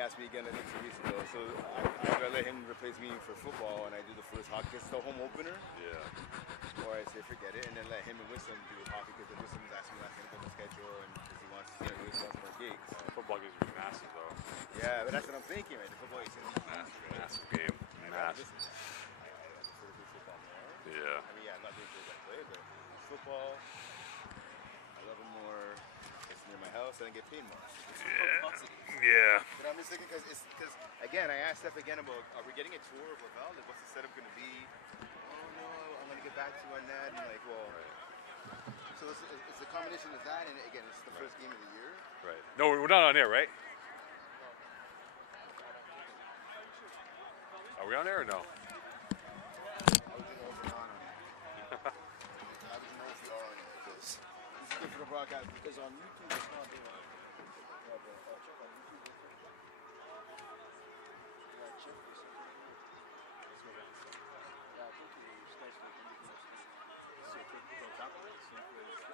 asked me again, I think 2 weeks ago. So I let him replace me for football, and I do the first hockey. It's the home opener. Yeah. Or I say forget it, and then let him and Wissam do the hockey because Wissam was asking me last night about the schedule, and because he wants more gigs. Football games would be massive, though. Yeah, but that's what I'm thinking, right? The football is massive game. Massive. I prefer to do football more. Yeah. I mean, yeah, I'm not doing play by play, but football, I love it more. It's near my house, and I get paid more. Yeah. But I'm just thinking because again, I asked Steph again about are we getting a tour of Laval? Like, what's the setup going to be? Oh no, I'm going to get back to you on that. And like, well, so it's a combination of that, and again, it's the first game of the year. Right. No, we're not on air, right? Are we on air or no? I was know if we're not on air. I was know if we are on air because it's good for the broadcast because on YouTube it's not doing it. Check on YouTube. Check this. Yeah, I think it starts with anything else. So take the top of it. See if it's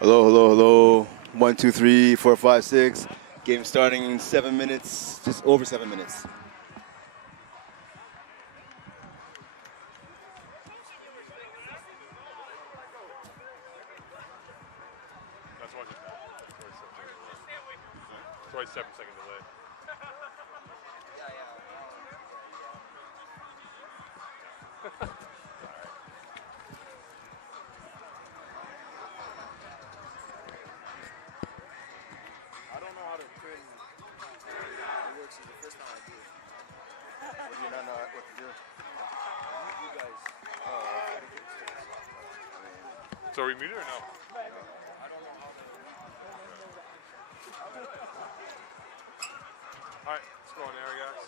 Hello, hello, hello. 1, 2, 3, 4, 5, 6. Game starting in 7 minutes, just over 7 minutes. That's why it's 7-second delay. I don't know how to print. It works. It's the first time I do it. What do you not know what to do? You guys. So are we muted or no? I don't know how to. All right, let's go on air, guys.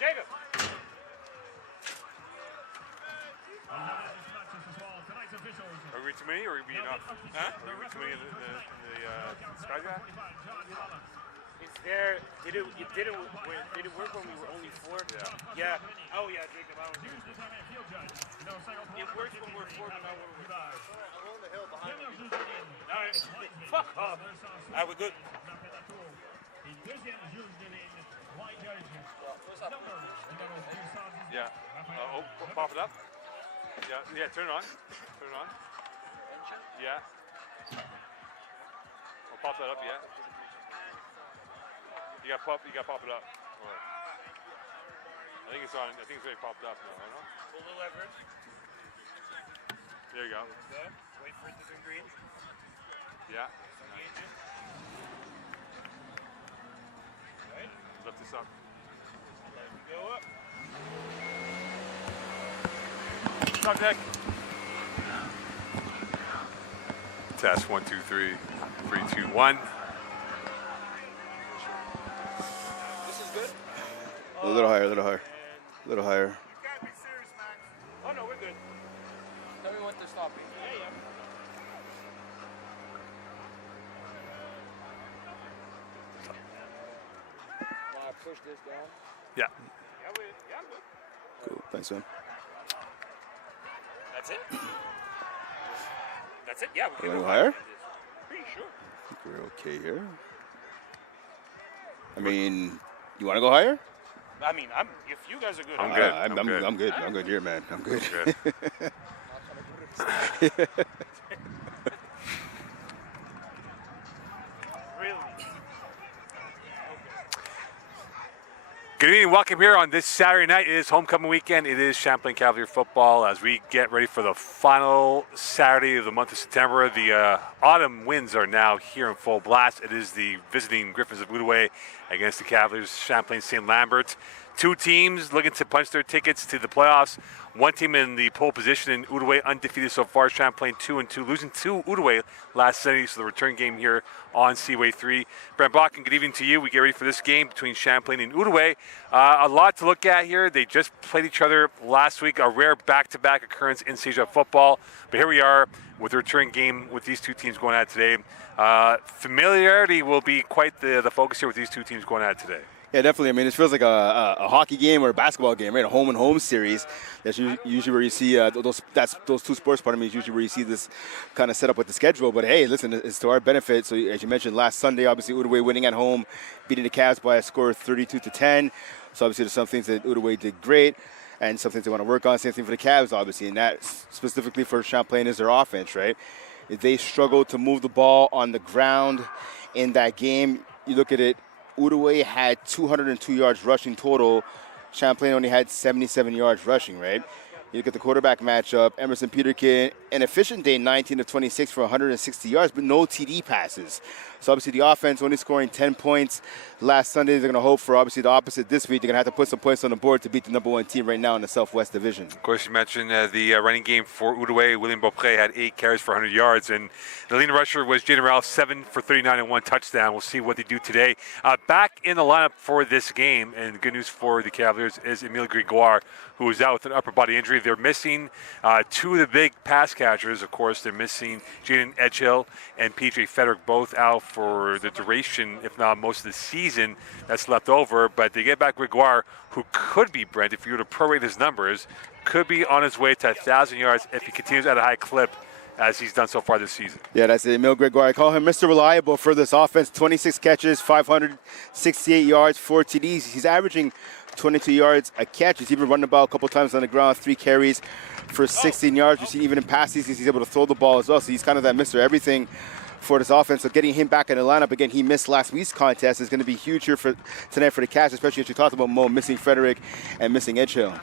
Jacob! Are we too many or are we enough? Huh? Are we too many in the Sky Jack? It's there. Did it work when we were only 4? Yeah. Yeah. Oh yeah, Jacob. I was here. It works when we're 4, but not when we're 5. I'm on the hill behind me. All right. Fuck off. All right, we're good. Yeah. Pop it up. Yeah, turn it on. Turn it on. Yeah. I'll pop that up, yeah. You gotta pop it up. Right. I think it's on. I think it's already popped up now, right? Pull the lever. There you go. Wait for it to turn green. Yeah. Engage it. Right. Lift this up. Let it go up. Top deck. Test 1, 2, 3, 3, 2, 1. This is good. A little higher, a little higher, a little higher. You gotta be serious, Max. Oh no, we're good. Tell me when to stop it. Yeah. Want to push this down? Yeah. Yeah, I'm good. Cool, thanks, man. That's it? That's it? Yeah, You wanna go higher? Pretty sure. I think we're okay here. I mean, you want to go higher? I mean, if you guys are good, I'm good. I'm good. I'm good. I'm good here, man. I'm good. Really? Good evening. Welcome here on this Saturday night. It is homecoming weekend. It is Champlain Cavalier football as we get ready for the final Saturday of the month of September. The autumn winds are now here in full blast. It is the visiting Griffins of Outaouais against the Cavaliers, Champlain St-Lambert. Two teams looking to punch their tickets to the playoffs. One team in the pole position in Outaouais, undefeated so far. Champlain 2-2, losing to Outaouais last Sunday. So the return game here on Seaway 3. Brent Bakken, good evening to you. We get ready for this game between Champlain and Outaouais. A lot to look at here. They just played each other last week, a rare back-to-back occurrence in CJ football. But here we are with the return game with these two teams going at it today. Familiarity will be quite the focus here with these two teams going at it today. Yeah, definitely. I mean, it feels like a hockey game or a basketball game, right? A home-and-home series. That's usually where you see those two sports, is usually where you see this kind of setup with the schedule. But, hey, listen, it's to our benefit. So, as you mentioned, last Sunday, obviously, Outaouais winning at home, beating the Cavs by a score of 32-10. So, obviously, there's some things that Outaouais did great and some things they want to work on. Same thing for the Cavs, obviously, and that specifically for Champlain is their offense, right? They struggled to move the ball on the ground in that game. You look at it, Outaouais had 202 yards rushing total. Champlain only had 77 yards rushing, right? You look at the quarterback matchup, Emerson Peterkin, an efficient day, 19 of 26 for 160 yards, but no TD passes. So obviously the offense only scoring 10 points last Sunday. They're going to hope for obviously the opposite this week. They're going to have to put some points on the board to beat the number one team right now in the Southwest Division. Of course, you mentioned the running game for Outaouais. William Beaupré had 8 carries for 100 yards. And the leading rusher was Jaden Ralph, 7 for 39 and 1 touchdown. We'll see what they do today. Back in the lineup for this game, and good news for the Cavaliers, is Emile Gregoire, who was out with an upper body injury. They're missing 2 of the big pass catchers. Of course, they're missing Jaden Edgehill and PJ Frederick, both out for the duration, if not most of the season that's left over. But they get back Gregoire, who could be, Brent, if you were to prorate his numbers, could be on his way to 1,000 yards if he continues at a high clip as he's done so far this season. Yeah, that's it. Emile Gregoire. I call him Mr. Reliable for this offense. 26 catches, 568 yards, 4 TDs. He's averaging 22 yards a catch. He's even running the ball a couple times on the ground, 3 carries for 16 yards. You see, even in past seasons, he's able to throw the ball as well. So he's kind of that Mr. Everything for this offense. So getting him back in the lineup, again, he missed last week's contest, is going to be huge here for tonight for the Cavs, especially as you talked about Mo missing Frederick and missing Edgehill.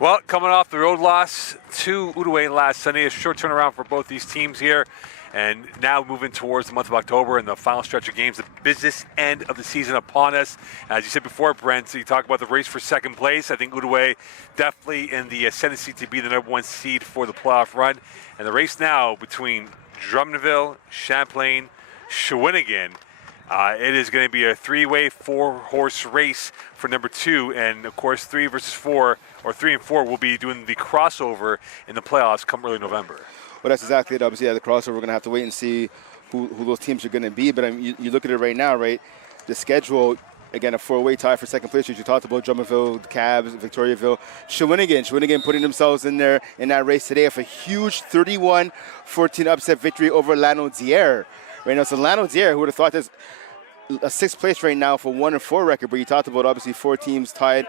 Well, coming off the road loss to Outaouais last Sunday, a short turnaround for both these teams here. And now moving towards the month of October and the final stretch of games, the business end of the season upon us. As you said before, Brent, so you talk about the race for second place. I think Outaouais definitely in the ascendancy to be the number 1 seed for the playoff run. And the race now between Drummondville, Champlain, Shawinigan, it is going to be a 3-way, 4-horse race for number 2. And, of course, 3 versus 4, or 3 and 4 will be doing the crossover in the playoffs come early November. Well, that's exactly it. Obviously, the crossover, we're going to have to wait and see who those teams are going to be. But you look at it right now, right? The schedule, again, a 4-way tie for second place. As you talked about, Drummondville, Cavs, Victoriaville, Shawinigan putting themselves in there in that race today with a huge 31-14 upset victory over Lanaudière. Right now, so Lanaudière, who would have thought there's a 6th place right now for 1-4 record, but you talked about obviously 4 teams tied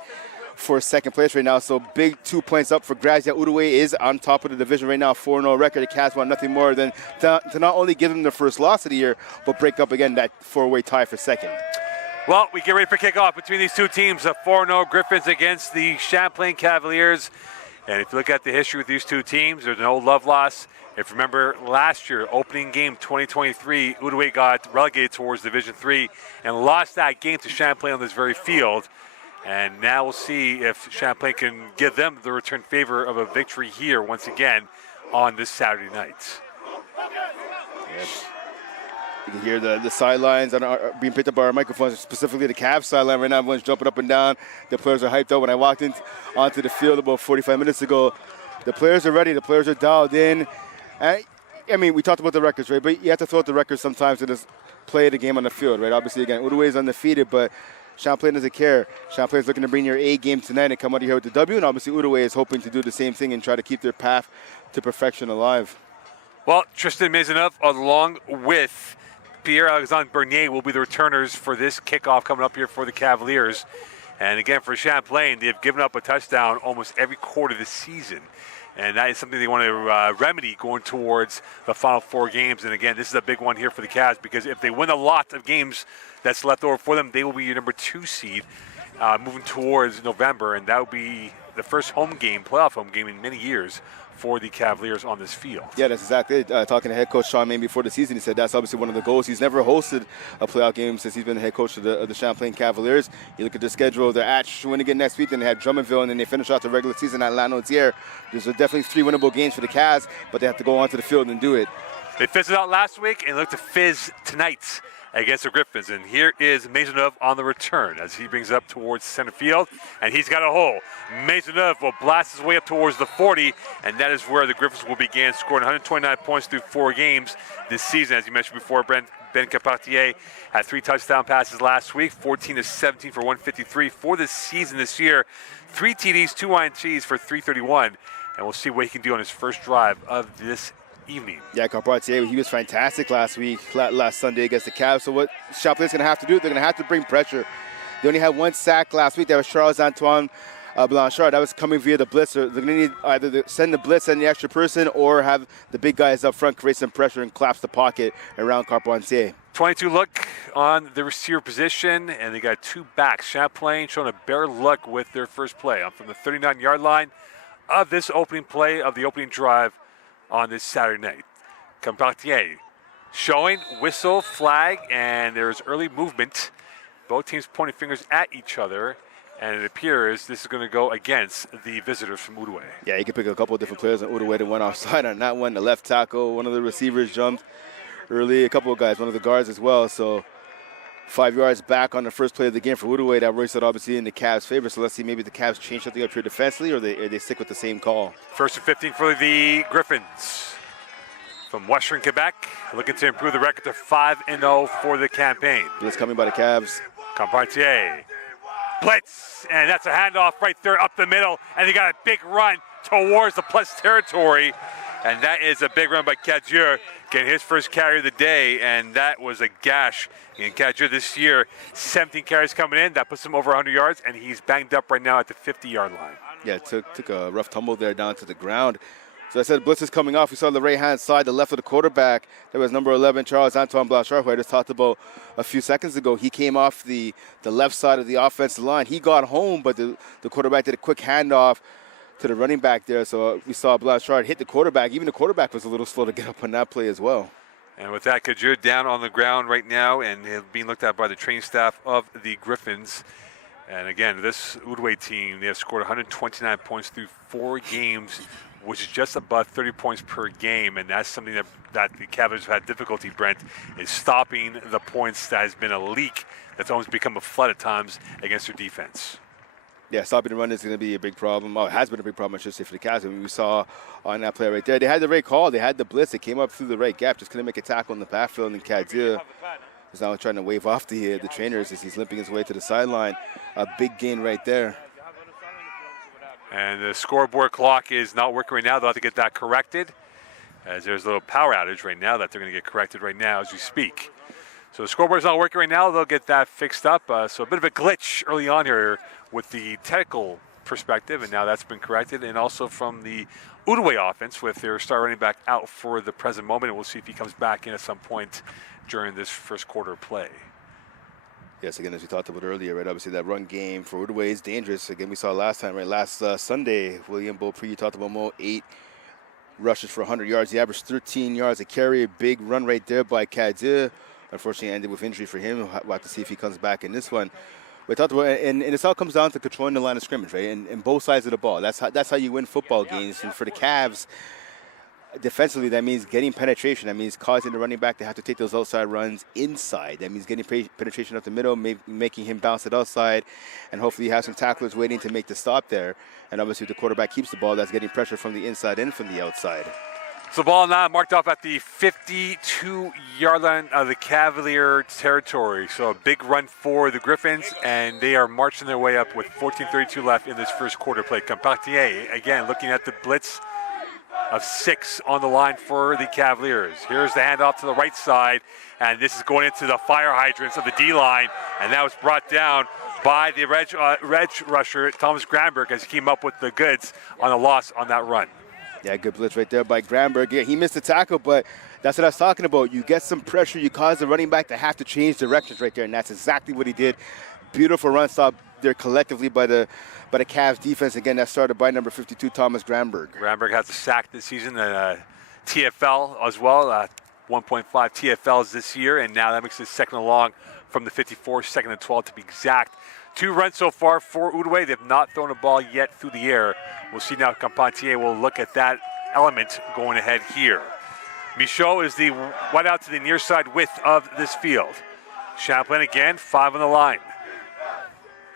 for second place right now. So big 2 points up for Grazia. Outaouais is on top of the division right now, 4-0 record. The Cavs want nothing more than to not only give them their first loss of the year, but break up again that 4-way tie for second. Well, we get ready for kickoff between these two teams, the 4-0 Griffins against the Champlain Cavaliers. And if you look at the history with these two teams, there's no love loss. If you remember last year, opening game 2023, Outaouais got relegated towards Division 3 and lost that game to Champlain on this very field. And now we'll see if Champlain can give them the return favor of a victory here once again on this Saturday night. Yes. You can hear the sidelines being picked up by our microphones, specifically the Cavs sideline right now. Everyone's jumping up and down. The players are hyped up. When I walked onto the field about 45 minutes ago, the players are ready. The players are dialed in. I mean, we talked about the records, right? But you have to throw out the records sometimes to just play the game on the field, right? Obviously, again, Outaouais is undefeated, but Champlain doesn't care. Champlain is looking to bring your A game tonight and come out of here with the W, and obviously Outaouais is hoping to do the same thing and try to keep their path to perfection alive. Well, Tristan Maisonneuve, along with Pierre-Alexandre Bernier, will be the returners for this kickoff coming up here for the Cavaliers. And again, for Champlain, they've given up a touchdown almost every quarter this season. And that is something they want to remedy going towards the final 4 games. And again, this is a big one here for the Cavs, because if they win a lot of games that's left over for them, they will be your number 2 seed moving towards November. And that will be the first home game, playoff home game in many years for the Cavaliers on this field. Yeah, that's exactly it. Talking to head coach Sean Main before the season, he said that's obviously one of the goals. He's never hosted a playoff game since he's been the head coach of the Champlain Cavaliers. You look at the schedule, they're at Shawinigan next week, then they have Drummondville, and then they finish out the regular season at Lanaudière. There's definitely 3 winnable games for the Cavs, but they have to go onto the field and do it. They fizzed it out last week and look to fizz tonight against the Griffins. And here is Maisonneuve on the return as he brings it up towards center field, and he's got a hole. Maisonneuve will blast his way up towards the 40, and that is where the Griffins will begin scoring 129 points through 4 games this season. As you mentioned before, Ben Capartier had 3 touchdown passes last week, 14 to 17 for 153 for the season this year. 3 TDs, 2 INTs for 331, and we'll see what he can do on his first drive of this evening. Yeah, Carpentier, he was fantastic last Sunday against the Cavs. So what Champlain's going to have to do, they're going to have to bring pressure. They only had 1 sack last week. That was Charles-Antoine Blanchard. That was coming via the blitz. They're going to need either to send the blitz and the extra person or have the big guys up front create some pressure and collapse the pocket around Carpentier. 22 look on the receiver position, and they got 2 backs. Champlain showing a bare look with their first play from the 39-yard line of this opening play of the opening drive on this Saturday night. Carpentier showing, whistle, flag, and there's early movement. Both teams pointing fingers at each other, and it appears this is going to go against the visitors from Outaouais. Yeah, you can pick a couple of different players on Outaouais that went offside on that one. The left tackle, one of the receivers jumped early, a couple of guys, one of the guards as well. So 5 yards back on the first play of the game for Outaouais. That works out obviously in the Cavs' favor. So let's see, maybe the Cavs change something up here defensively, or they stick with the same call. First and 15 for the Griffins from Western Quebec, looking to improve the record to 5-0 for the campaign. Blitz coming by the Cavs. Carpentier, blitz, and that's a handoff right there up the middle, and they got a big run towards the plus territory, and that is a big run by Cadieux, getting his first carry of the day, and that was a gash in Cadieux this year. 17 carries coming in, that puts him over 100 yards, and he's banged up right now at the 50-yard line. Yeah, took a rough tumble there down to the ground. So I said blitz is coming off. We saw the right-hand side, the left of the quarterback. There was number 11, Charles-Antoine Blanchard, who I just talked about a few seconds ago. He came off the left side of the offensive line. He got home, but the quarterback did a quick handoff to the running back there. So we saw Blanchard hit the quarterback. Even the quarterback was a little slow to get up on that play as well. And with that, Cadieux down on the ground right now and being looked at by the training staff of the Griffins. And again, this Outaouais team, they have scored 129 points through 4 games, which is just above 30 points per game, and that's something that the Cavaliers have had difficulty, Brent, is stopping the points. That has been a leak that's almost become a flood at times against their defense. Yeah, stopping the run is going to be a big problem. Oh, it has been a big problem, I should say, for the Cavs. I mean, we saw on that play right there, they had the right call. They had the blitz. They came up through the right gap, just couldn't make a tackle in the backfield, and Cadieux is now trying to wave off the trainers as he's limping his way to the sideline. A big gain right there. And the scoreboard clock is not working right now. They'll have to get that corrected, as there's a little power outage right now that they're going to get corrected right now as we speak. So the scoreboard's not working right now. They'll get that fixed up. So a bit of a glitch early on here with the technical perspective, and now that's been corrected. And also from the Outaouais offense with their star running back out for the present moment. And we'll see if he comes back in at some point during this first quarter play. Yes, again, as we talked about earlier, right, obviously that run game for Outaouais is dangerous. Again, we saw last time, right, last Sunday, William Beaupré, talked about Mo, 8 rushes for 100 yards. He averaged 13 yards a carry, a big run right there by Cadieux. Unfortunately, ended with injury for him. We'll have to see if he comes back in this one. We talked about, and it all comes down to controlling the line of scrimmage, right, and both sides of the ball. That's how you win football games. And for the Cavs, defensively, that means getting penetration. That means causing the running back to have to take those outside runs inside. That means getting penetration up the middle, making him bounce it outside, and hopefully you have some tacklers waiting to make the stop there. And obviously, if the quarterback keeps the ball, that's getting pressure from the inside and from the outside. So the ball now marked off at the 52-yard line of the Cavalier territory. So a big run for the Griffins, and they are marching their way up with 14:32 left in this first quarter play. Carpentier, again, looking at the blitz of 6 on the line for the Cavaliers. Here's the handoff to the right side, and this is going into the fire hydrants of the D-line, and that was brought down by the Reg rusher, Thomas Granberg, as he came up with the goods on a loss on that run. Yeah, good blitz right there by Granberg. Yeah, he missed the tackle, but that's what I was talking about. You get some pressure, you cause the running back to have to change directions right there, and that's exactly what he did. Beautiful run stop there collectively by the Cavs defense. Again, that started by number 52, Thomas Granberg. Granberg has a sack this season, and TFL as well, 1.5 TFLs this year, and now that makes it second along from the 54, second and 12 to be exact. 2 runs so far for Outaouais. They've not thrown a ball yet through the air. We'll see now. Carpentier will look at that element going ahead here. Michaud is the wide out to the near side width of this field. Champlain again, 5 on the line.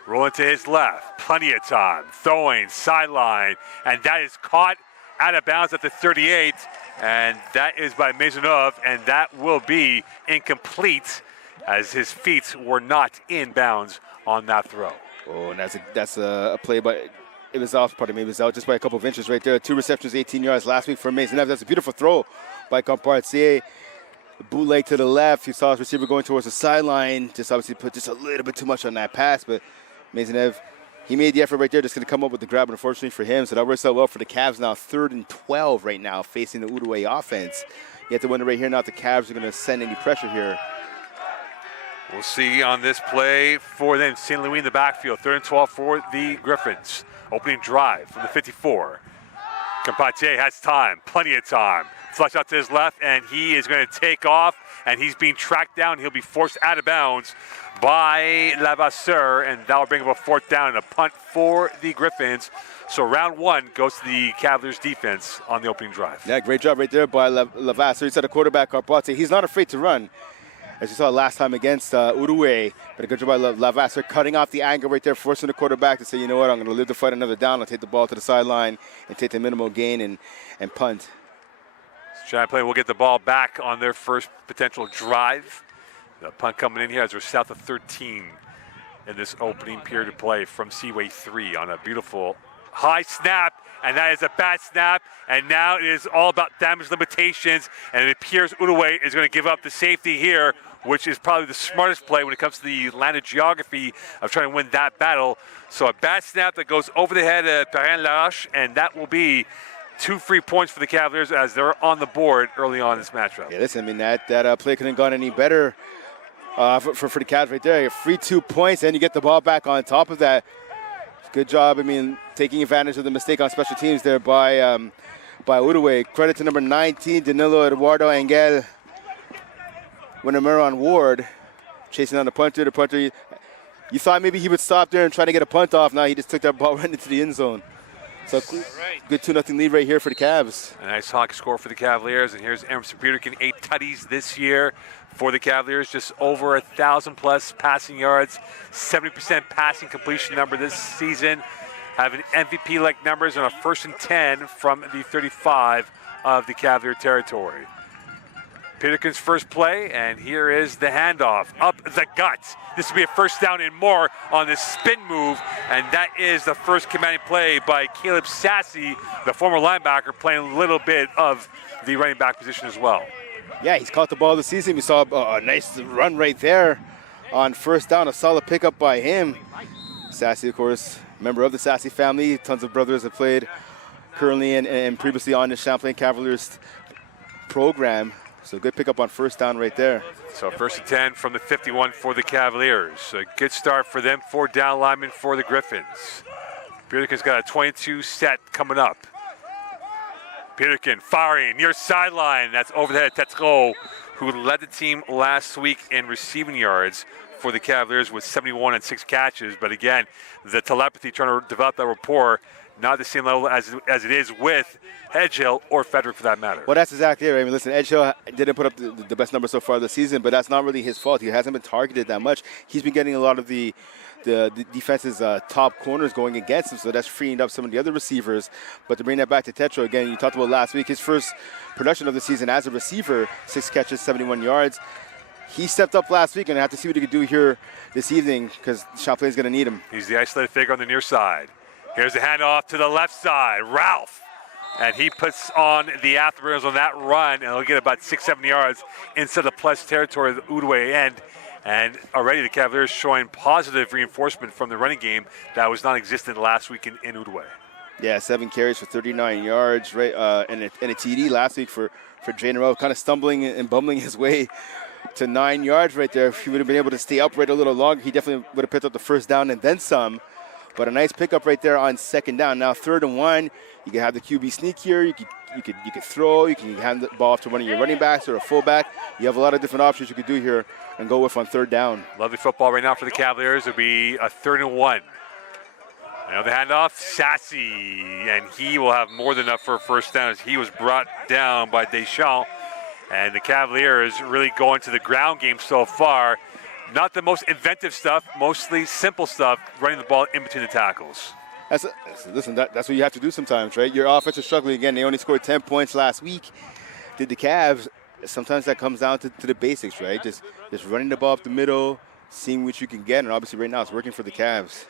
Rolling to his left, plenty of time, throwing, sideline, and that is caught out of bounds at the 38, and that is by Maisonneuve, and that will be incomplete as his feet were not in bounds on that throw. Oh, and that's a play, but it was off. Pardon me, it was out just by a couple of inches right there. 2 receptions, 18 yards last week for Maisonneuve. That's a beautiful throw by Compartier. Bootleg to the left. You saw his receiver going towards the sideline. Just obviously put just a little bit too much on that pass, but Maisonneuve, he made the effort right there, just going to come up with the grab, unfortunately for him. So that works out well for the Cavs now. 3rd and 12 right now, facing the Outaouais offense. You have to wonder right here now if the Cavs are going to send any pressure here. We'll see on this play for them. St. Louis in the backfield. 3rd and 12 for the Griffins. Opening drive from the 54. Carpentier has time, plenty of time. Flush out to his left, and he is going to take off, and he's being tracked down. He'll be forced out of bounds by Lavasseur, and that will bring up a 4th down and a punt for the Griffins. So round 1 goes to the Cavaliers defense on the opening drive. Yeah, great job right there by Lavasseur. He's at a quarterback, Carpentier. He's not afraid to run, as you saw last time against Outaouais. But a good job by Lavasseur, cutting off the angle right there, forcing the quarterback to say, you know what, I'm going to live to fight another down. I'll take the ball to the sideline and take the minimal gain and punt. Champlain will get the ball back on their first potential drive. The punt coming in here as we're south of 13 in this opening period of play from Seaway 3 on a beautiful high snap, and that is a bad snap, and now it is all about damage limitations, and it appears Outaouais is going to give up the safety here, which is probably the smartest play when it comes to the landed geography of trying to win that battle. So a bad snap that goes over the head of Perrin-Laroche, and that will be 2 free points for the Cavaliers as they're on the board early on in this matchup. Yeah, listen, I mean, that play couldn't have gone any better for the Cavs right there. Free 2 points, and you get the ball back on top of that. Good job, I mean, taking advantage of the mistake on special teams there by Outaouais. Credit to number 19, Danilo Eduardo Engel. Winner Ward chasing on the punter. The punter, you thought maybe he would stop there and try to get a punt off. Now he just took that ball right into the end zone. So good 2-0 lead right here for the Cavs. A nice hockey score for the Cavaliers. And here's Emerson Peterkin, 8 tutties this year for the Cavaliers. Just over 1,000 plus passing yards, 70% passing completion number this season. Having MVP-like numbers on a 1st and 10 from the 35 of the Cavalier territory. Peterkin's first play, and here is the handoff up the gut. This will be a 1st down and more on this spin move, and that is the first commanding play by Caleb Sassy, the former linebacker, playing a little bit of the running back position as well. Yeah, he's caught the ball this season. We saw a nice run right there on 1st down, a solid pickup by him. Sassy, of course, member of the Sassy family. Tons of brothers have played currently and previously on the Champlain Cavaliers program. So good pickup on 1st down right there. So 1st and 10 from the 51 for the Cavaliers. A good start for them. 4 down linemen for the Griffins. Peterkin's got a 22 set coming up. Peterkin firing near sideline. That's over the head of Tetreault, who led the team last week in receiving yards for the Cavaliers with 71 and 6 catches. But again, the telepathy, trying to develop that rapport, not the same level as it is with Edgehill or Frederick for that matter. Well, that's exactly it. I mean, listen, Edgehill didn't put up the best number so far this season, but that's not really his fault. He hasn't been targeted that much. He's been getting a lot of the defense's top corners going against him, so that's freeing up some of the other receivers. But to bring that back to Tetreault, again, you talked about last week, his first production of the season as a receiver, 6 catches, 71 yards. He stepped up last week, and I have to see what he could do here this evening because Champlain's going to need him. He's the isolated figure on the near side. Here's the handoff to the left side, Ralph. And he puts on the afterburners on that run, and he'll get about 6-7 yards into the plus territory of the Outaouais end. And already the Cavaliers showing positive reinforcement from the running game that was non-existent last week in Outaouais. Yeah, 7 carries for 39 yards, right, and a TD last week for Jay Norrell, kind of stumbling and bumbling his way to 9 yards right there. If he would have been able to stay upright a little longer, he definitely would have picked up the first down and then some. But a nice pickup right there on 2nd down. Now 3rd and 1, you can have the QB sneak here. You could throw. You can hand the ball off to one of your running backs or a fullback. You have a lot of different options you could do here and go with on 3rd down. Lovely football right now for the Cavaliers. It'll be a 3rd and 1. Another handoff, Sassy, and he will have more than enough for a first down as he was brought down by Deschamps. And the Cavaliers really going to the ground game so far. Not the most inventive stuff, mostly simple stuff, running the ball in between the tackles. Listen, that's what you have to do sometimes, right? Your offense is struggling again. They only scored 10 points last week. Did the Cavs? Sometimes that comes down to the basics, right? Just running the ball up the middle, seeing what you can get, and obviously right now it's working for the Cavs.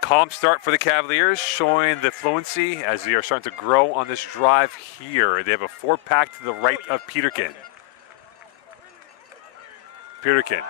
Calm start for the Cavaliers, showing the fluency as they are starting to grow on this drive here. They have a 4-pack to the right of Peterkin. Peterkin,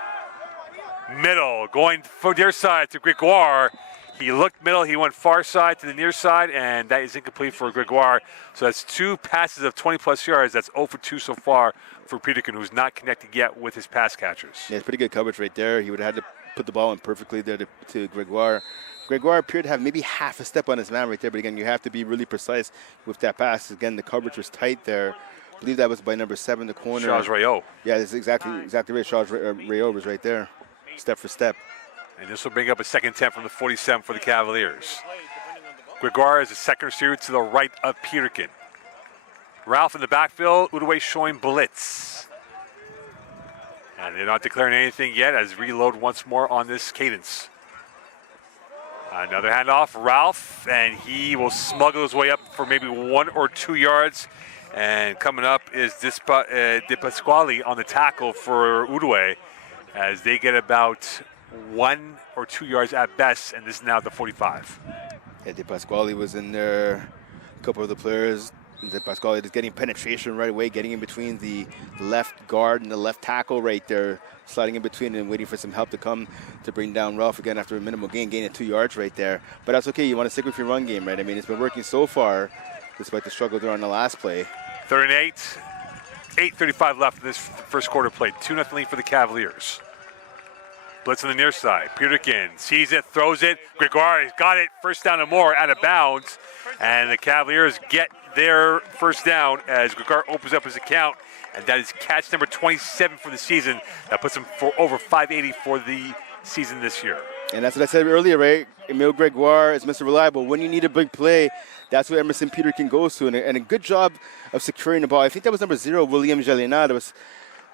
middle, going from their side to Gregoire. He looked middle, he went far side to the near side, and that is incomplete for Gregoire. So that's 2 passes of 20-plus yards. That's 0 for 2 so far for Peterkin, who's not connected yet with his pass catchers. Yeah, it's pretty good coverage right there. He would have had to put the ball in perfectly there to Gregoire. Gregoire appeared to have maybe half a step on his man right there, but again, you have to be really precise with that pass. Again, the coverage was tight there. I believe that was by number 7, the corner. Charles Rayo. Yeah, that's exactly right. Charles Rayo was right there, step for step. And this will bring up a 2nd attempt from the 47 for the Cavaliers. Gregoire is a 2nd receiver to the right of Peterkin. Ralph in the backfield, Outaouais showing blitz. And they're not declaring anything yet as reload once more on this cadence. Another handoff, Ralph, and he will smuggle his way up for maybe 1 or 2 yards. And coming up is De Pasquale on the tackle for Outaouais as they get about 1 or 2 yards at best, and this is now at the 45. Yeah, De Pasquale was in there. A couple of the players. De Pasquale just getting penetration right away, getting in between the left guard and the left tackle right there, sliding in between and waiting for some help to come to bring down Ralph again after a minimal gain, gaining 2 yards right there. But that's okay. You want to stick with your run game, right? I mean, it's been working so far, despite the struggle there on the last play. 3rd and 8. 8:35 left in this first quarter play. 2-0 lead for the Cavaliers. Blitz on the near side. Peterkin sees it, throws it. Gregoire got it. First down and more, out of bounds. And the Cavaliers get their first down as Gregoire opens up his account. And that is catch number 27 for the season. That puts him for over 580 for the season this year. And that's what I said earlier, right? Emile Gregoire is Mr. Reliable. When you need a big play, that's what Emerson Peterkin goes to. And a good job of securing the ball. I think that was number 0, William Jalina,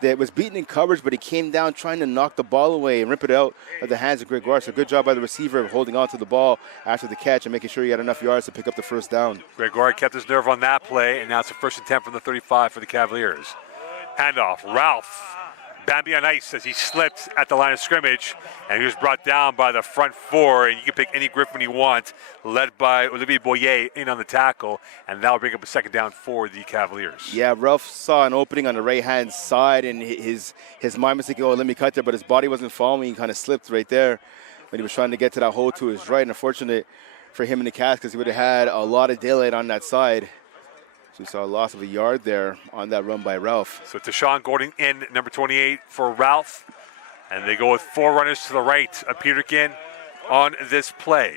that was beaten in coverage, but he came down trying to knock the ball away and rip it out of the hands of Gregoire. So good job by the receiver of holding on to the ball after the catch and making sure he had enough yards to pick up the first down. Gregoire kept his nerve on that play, and now it's the first attempt from the 35 for the Cavaliers. Handoff, Ralph. Bambi on ice as he slipped at the line of scrimmage, and he was brought down by the front 4, and you can pick any Griffin you want, led by Olivier Boyer in on the tackle, and that will bring up a 2nd down for the Cavaliers. Yeah, Ralph saw an opening on the right-hand side, and his mind was thinking, oh, let me cut there, but his body wasn't following. He kind of slipped right there when he was trying to get to that hole to his right, and unfortunate for him in the cast because he would have had a lot of daylight on that side. So we saw a loss of a yard there on that run by Ralph. So Tashawn Gordon in, number 28 for Ralph. And they go with 4 runners to the right of Peterkin on this play.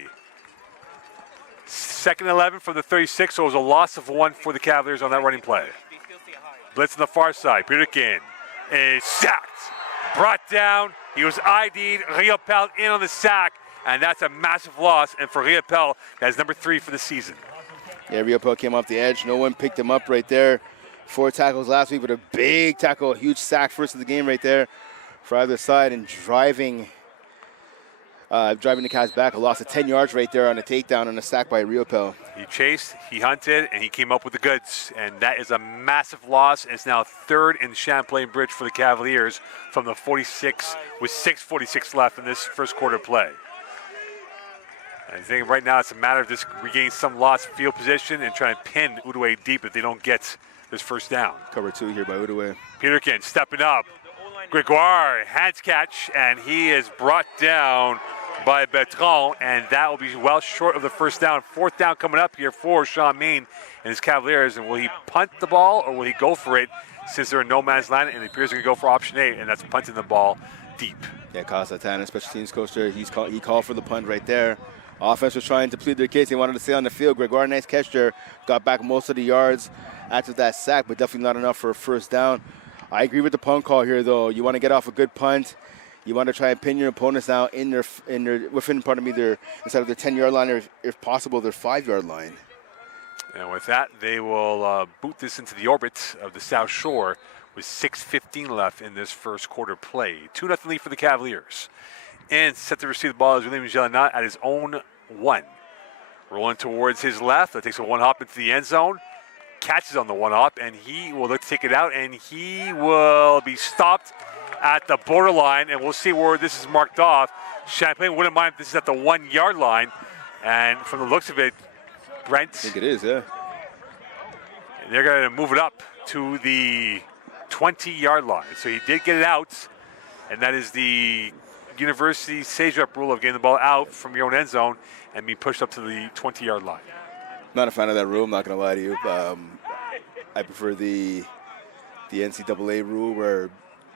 2nd and 11 from the 36, so it was a loss of 1 for the Cavaliers on that running play. Blitz on the far side. Peterkin is sacked. Brought down. He was ID'd. Riopel in on the sack. And that's a massive loss. And for Riopel, that's number 3 for the season. Yeah, Riopel came off the edge. No one picked him up right there. 4 tackles last week, but a big tackle, a huge sack first of the game right there for either side, and driving the Cavs back. A loss of 10 yards right there on a takedown and a sack by Riopel. He chased, he hunted, and he came up with the goods. And that is a massive loss. It's now 3rd in Champlain Bridge for the Cavaliers from the 46 with 6:46 left in this first quarter play. I think right now it's a matter of just regaining some lost field position and trying to pin Outaouais deep if they don't get this first down. Cover 2 here by Outaouais. Peterkin stepping up. Gregoire, hands catch, and he is brought down by Bertrand, and that will be well short of the first down. Fourth down coming up here for Champlain and his Cavaliers. And will he punt the ball or will he go for it since they're in no man's land? And it appears they're going to go for option A, and that's punting the ball deep. Yeah, Kyle Santana, special teams coach there, he called for the punt right there. Offense was trying to plead their case. They wanted to stay on the field. Gregoire, nice catch there. Got back most of the yards after that sack, but definitely not enough for a first down. I agree with the punt call here, though. You want to get off a good punt. You want to try and pin your opponents now within their instead of their 10-yard line, or if possible, their 5-yard line. And with that, they will boot this into the orbit of the South Shore with 6:15 left in this first quarter play. 2-0 lead for the Cavaliers. And set to receive the ball is William Gélinat at his own 1. Rolling towards his left. That takes a one-hop into the end zone. Catches on the one-hop, and he will look to take it out, and he will be stopped at the borderline, and we'll see where this is marked off. Champlain wouldn't mind if this is at the 1-yard line, and from the looks of it, Brent, I think it is, yeah. They're going to move it up to the 20-yard line. So he did get it out, and that is the University Sage-Up rule of getting the ball out from your own end zone and being pushed up to the 20-yard line. Not a fan of that rule, I'm not going to lie to you. I prefer the NCAA rule where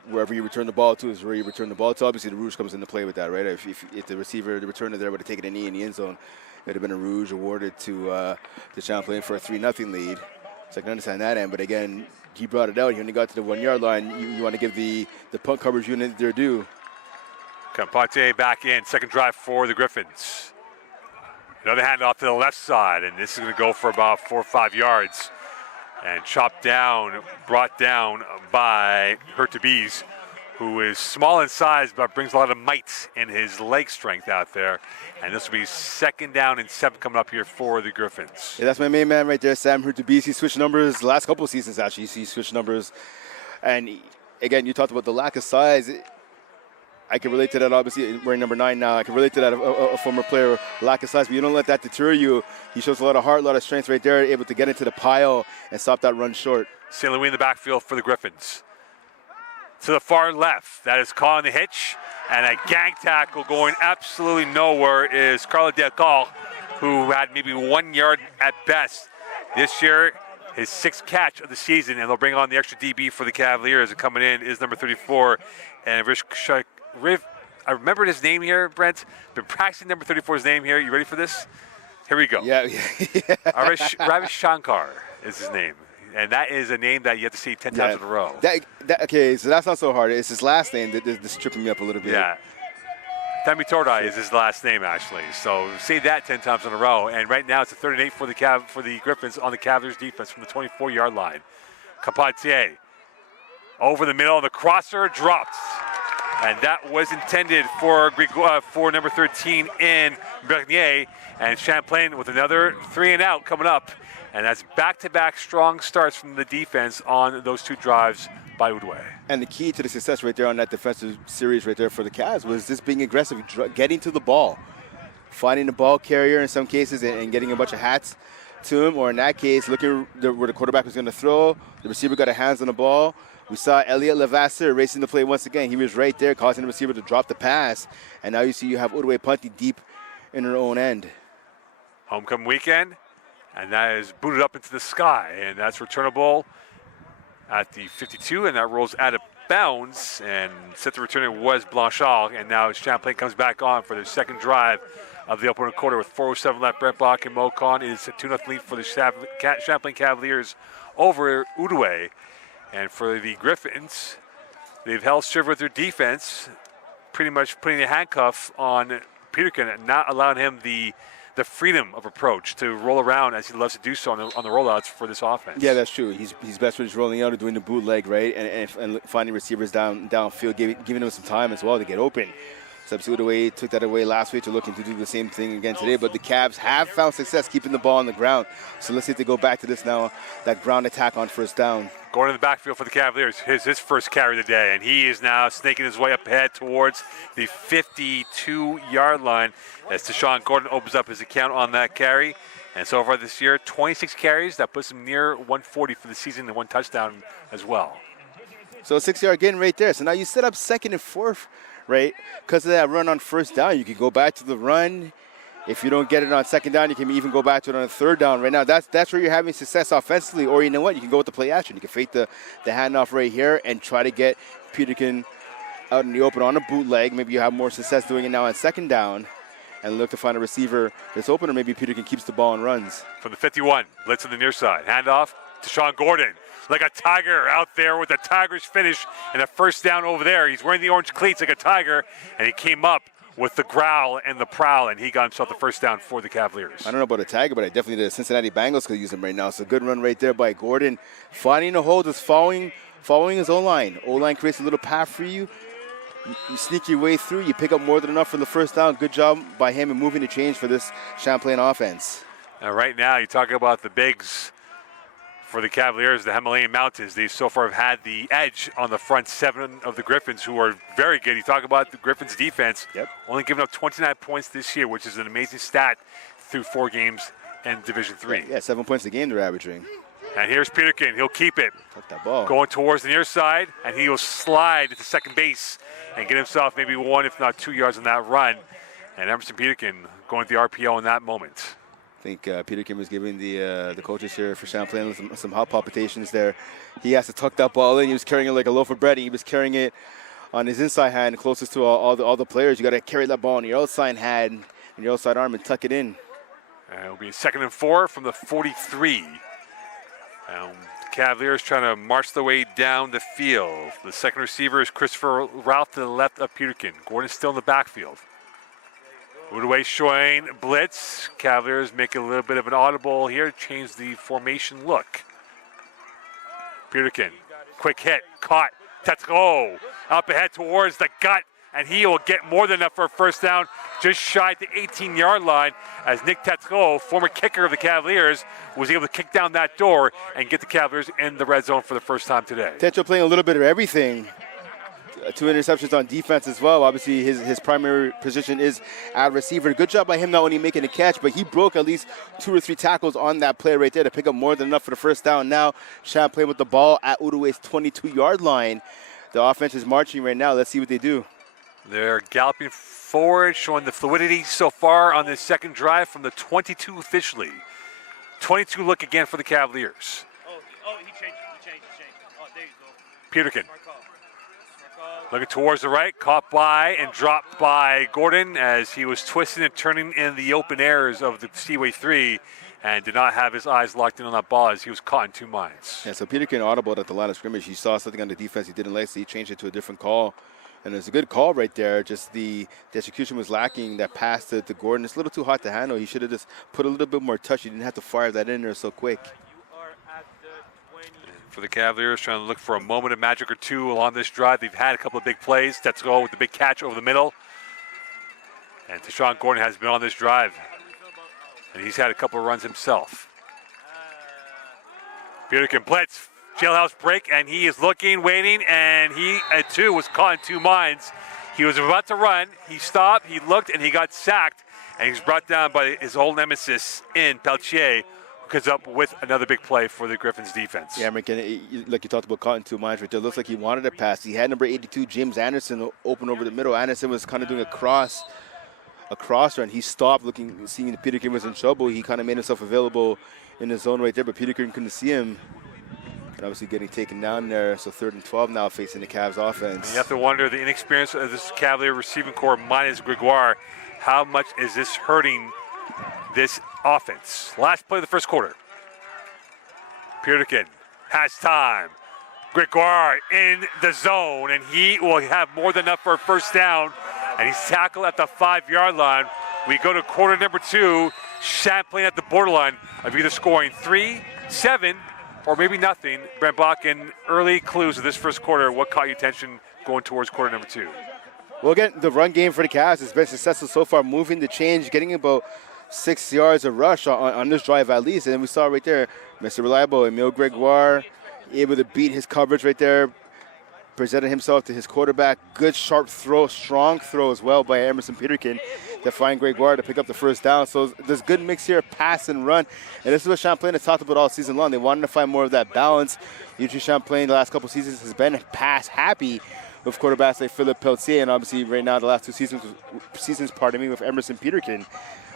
wherever you return the ball to is where you return the ball to. Obviously, the rouge comes into play with that, right? If the receiver, the returner there would have taken a knee in the end zone, it would have been a rouge awarded to Champlain for a 3-0 lead. So I can understand that end. But again, he brought it out. He only got to the 1-yard line. You want to give the punt coverage unit their due. Compartier back in, second drive for the Griffins. Another handoff to the left side, and this is going to go for about 4 or 5 yards. And chopped down, brought down by Hurtubise, who is small in size but brings a lot of might in his leg strength out there. And this will be 2nd down and 7 coming up here for the Griffins. Yeah, that's my main man right there, Sam Hurtubise. He switched numbers the last couple of seasons, actually. He switched numbers. And again, you talked about the lack of size. I can relate to that, obviously, wearing number 9 now. I can relate to that, a former player, lack of size, but you don't let that deter you. He shows a lot of heart, a lot of strength right there, able to get into the pile and stop that run short. St. Louis in the backfield for the Griffins. To the far left, that is calling the hitch, and a gang tackle going absolutely nowhere is Carlo Delcor, who had maybe 1 yard at best this year. His 6th catch of the season, and they'll bring on the extra DB for the Cavaliers. And coming in is number 34, and I remembered his name here, Brent. Been practicing number 34's name here. You ready for this? Here we go. Yeah. Ravish Shankar is his name. And that is a name that you have to see 10 times in a row. Okay, so that's not so hard. It's his last name that's tripping me up a little bit. Yeah. Tami Tordai is his last name, actually. So say that 10 times in a row. And right now it's a 3rd and 8 for the Griffins on the Cavaliers defense from the 24-yard line. Carpentier over the middle, and the crosser dropped. And that was intended for number 13 in Bernier. And Champlain with another 3 and out coming up. And that's back-to-back strong starts from the defense on those 2 drives by Outaouais. And the key to the success right there on that defensive series right there for the Cavs was just being aggressive, getting to the ball, finding the ball carrier in some cases and getting a bunch of hats to him, or in that case, looking where the quarterback was going to throw. The receiver got a hands on the ball. We saw Elliot Levasseur racing the play once again. He was right there, causing the receiver to drop the pass. And now you have Outaouais punting deep in their own end. Homecoming weekend, and that is booted up into the sky. And that's returnable at the 52, and that rolls out of bounds. And set to return it was Blanchard. And now Champlain comes back on for their 2nd drive of the opening quarter with 4:07 left. Brent Bach and Mo Khan. It is a 2-0 lead for the Champlain Cavaliers over Outaouais. And for the Griffins, they've held serve with their defense, pretty much putting the handcuff on Peterkin and not allowing him the freedom of approach to roll around as he loves to do so on the rollouts for this offense. Yeah, that's true. He's best when he's rolling out or doing the bootleg, right, and finding receivers downfield, giving them some time as well to get open. Outaouais took that away last week. They're looking to do the same thing again today, but the Cavs have found success keeping the ball on the ground. So let's see if they go back to this now, that ground attack on 1st down. Going to the backfield for the Cavaliers, his 1st carry of the day, and he is now snaking his way up ahead towards the 52-yard line as Deshaun Gordon opens up his account on that carry. And so far this year, 26 carries. That puts him near 140 for the season and 1 touchdown as well. So a 6-yard gain right there. So now you set up 2nd and 4 right? Because of that run on first down, you can go back to the run. If you don't get it on second down, you can even go back to it on third down. Right now, that's where you're having success offensively. Or you know what? You can go with the play action. You can fake the handoff right here and try to get Peterkin out in the open on a bootleg. Maybe you have more success doing it now on second down and look to find a receiver that's open, or maybe Peterkin keeps the ball and runs. From the 51, blitz on the near side. Handoff to Sean Gordon. Like a tiger out there with a tiger's finish and a first down over there. He's wearing the orange cleats like a tiger, and he came up with the growl and the prowl, and he got himself the first down for the Cavaliers. I don't know about a tiger, but I definitely the Cincinnati Bengals could use him right now. So good run right there by Gordon. Finding a hole, just following his O-line. O-line creates a little path for you. You sneak your way through. You pick up more than enough for the first down. Good job by him in moving the change for this Champlain offense. Now, right now, you talk about the bigs for the Cavaliers, the Himalayan Mountains. They so far have had the edge on the front seven of the Griffins, who are very good. You talk about the Griffins' defense, only giving up 29 points this year, which is an amazing stat through 4 games in Division III. Yeah, 7 points a game they're averaging. And here's Peterkin. He'll keep it. Tuck that ball. Going towards the near side, and he will slide into second base and get himself maybe 1, if not 2 yards on that run. And Emerson Peterkin going to the RPO in that moment. I think Peterkin was giving the coaches here for Champlain some heart palpitations there. He has to tuck that ball in. He was carrying it like a loaf of bread. He was carrying it on his inside hand, closest to all the players. You got to carry that ball on your outside hand and your outside arm and tuck it in. It'll be 2nd and 4 from the 43. Cavaliers trying to march their way down the field. The second receiver is Christopher Ralph to the left of Peterkin. Gordon's still in the backfield. Outaouais showing blitz. Cavaliers make a little bit of an audible here, change the formation look. Peterkin, quick hit, caught. Tetro up ahead towards the gut, and he will get more than enough for a first down, just shy of the 18-yard line, as Nick Tetro, former kicker of the Cavaliers, was able to kick down that door and get the Cavaliers in the red zone for the first time today. Tetro playing a little bit of everything. 2 interceptions on defense as well. Obviously, his primary position is at receiver. Good job by him not only making a catch, but he broke at least 2 or 3 tackles on that play right there to pick up more than enough for the first down. Now, Champlain with the ball at Outaouais' 22-yard line. The offense is marching right now. Let's see what they do. They're galloping forward, showing the fluidity so far on this second drive from the 22 officially. 22 look again for the Cavaliers. Oh, he changed. Oh, there you go. Peterkin. Looking towards the right, caught by and dropped by Gordon as he was twisting and turning in the open airs of the Seaway 3 and did not have his eyes locked in on that ball as he was caught in 2 minds. Yeah, so Peterkin audible at the line of scrimmage. He saw something on the defense he didn't like, so he changed it to a different call. And it's a good call right there. Just the execution was lacking. That pass to Gordon, it's a little too hot to handle. He should have just put a little bit more touch. He didn't have to fire that in there so quick. For the Cavaliers, trying to look for a moment of magic or two along this drive. They've had a couple of big plays. Tetsuo with the big catch over the middle. And Deshaun Gordon has been on this drive. And he's had a couple of runs himself. Peterkin blitz, jailhouse break, and he is looking, waiting, and he, at 2, was caught in 2 minds. He was about to run. He stopped, he looked, and he got sacked. And he was brought down by his old nemesis in Peltier, comes up with another big play for the Griffins defense. Yeah, like you talked about caught in 2 minds right there. Looks like he wanted a pass. He had number 82, James Anderson, open over the middle. Anderson was kind of doing a cross run. He stopped looking, seeing Peterkin was in trouble. He kind of made himself available in the zone right there, but Peterkin couldn't see him. And obviously getting taken down there. So 3rd and 12 now facing the Cavs offense. You have to wonder, the inexperience of this Cavalier receiving corps minus Gregoire, how much is this hurting this offense? Last play of the first quarter. Peterkin has time. Gregoire in the zone, and he will have more than enough for a first down. And he's tackled at the 5-yard line. We go to quarter number 2. Champlain at the borderline of either scoring 3, 7, or maybe nothing. Brent Bakken, early clues of this first quarter. What caught your attention going towards quarter number 2? Well, again, the run game for the Cavs has been successful so far, moving the change, getting about 6 yards of rush on this drive at least. And we saw right there, Mr. Reliable, Emile Gregoire, able to beat his coverage right there, presented himself to his quarterback. Good, sharp throw, strong throw as well by Emerson Peterkin to find Gregoire to pick up the first down. So there's good mix here, pass and run. And this is what Champlain has talked about all season long. They wanted to find more of that balance. Usually Champlain the last couple seasons has been pass happy, with quarterbacks like Philip Peltier, and obviously right now the last two seasons, with Emerson Peterkin.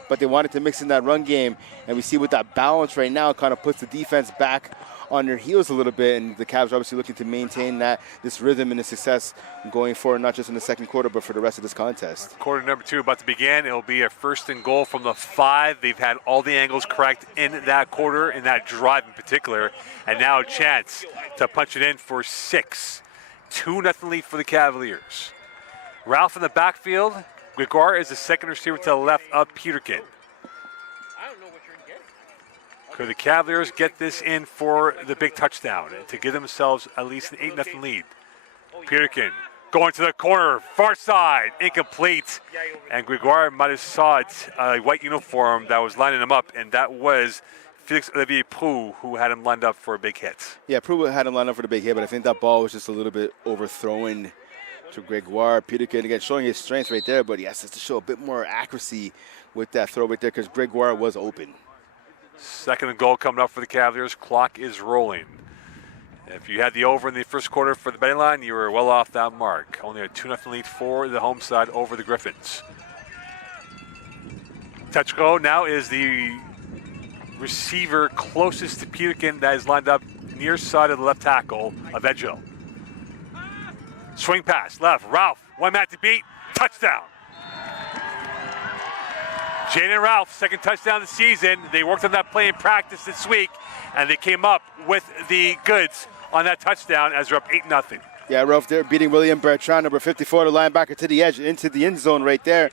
But they wanted to mix in that run game, and we see with that balance right now kind of puts the defense back on their heels a little bit, and the Cavs are obviously looking to maintain this rhythm and the success going forward, not just in the second quarter, but for the rest of this contest. Quarter number 2 about to begin. It'll be a 1st and goal from the 5. They've had all the angles correct in that quarter, in that drive in particular, and now a chance to punch it in for 6. 2-0 lead for the Cavaliers. Ralph in the backfield. Gregoire is the second receiver to the left of Peterkin. Could the Cavaliers get this in for the big touchdown to give themselves at least an 8-0 lead? Peterkin going to the corner, far side, incomplete. And Gregoire might have saw it, a white uniform that was lining him up, and that was Felix Olivier Prou, who had him lined up for a big hit. Yeah, Prou had him lined up for the big hit, but I think that ball was just a little bit overthrown to Gregoire. Peterkin, again, showing his strength right there, but he has to show a bit more accuracy with that throw right there because Gregoire was open. Second and goal coming up for the Cavaliers. Clock is rolling. If you had the over in the first quarter for the betting line, you were well off that mark. Only a 2-0 lead for the home side over the Griffins. Tetchko now is the receiver closest to Peterkin that is lined up near side of the left tackle of Edgell. Swing pass, left, Ralph, 1 man to beat, touchdown. Jaden Ralph, second touchdown of the season. They worked on that play in practice this week, and they came up with the goods on that touchdown as they're up 8-0. Yeah, Ralph there beating William Bertrand, number 54, the linebacker, to the edge, into the end zone right there.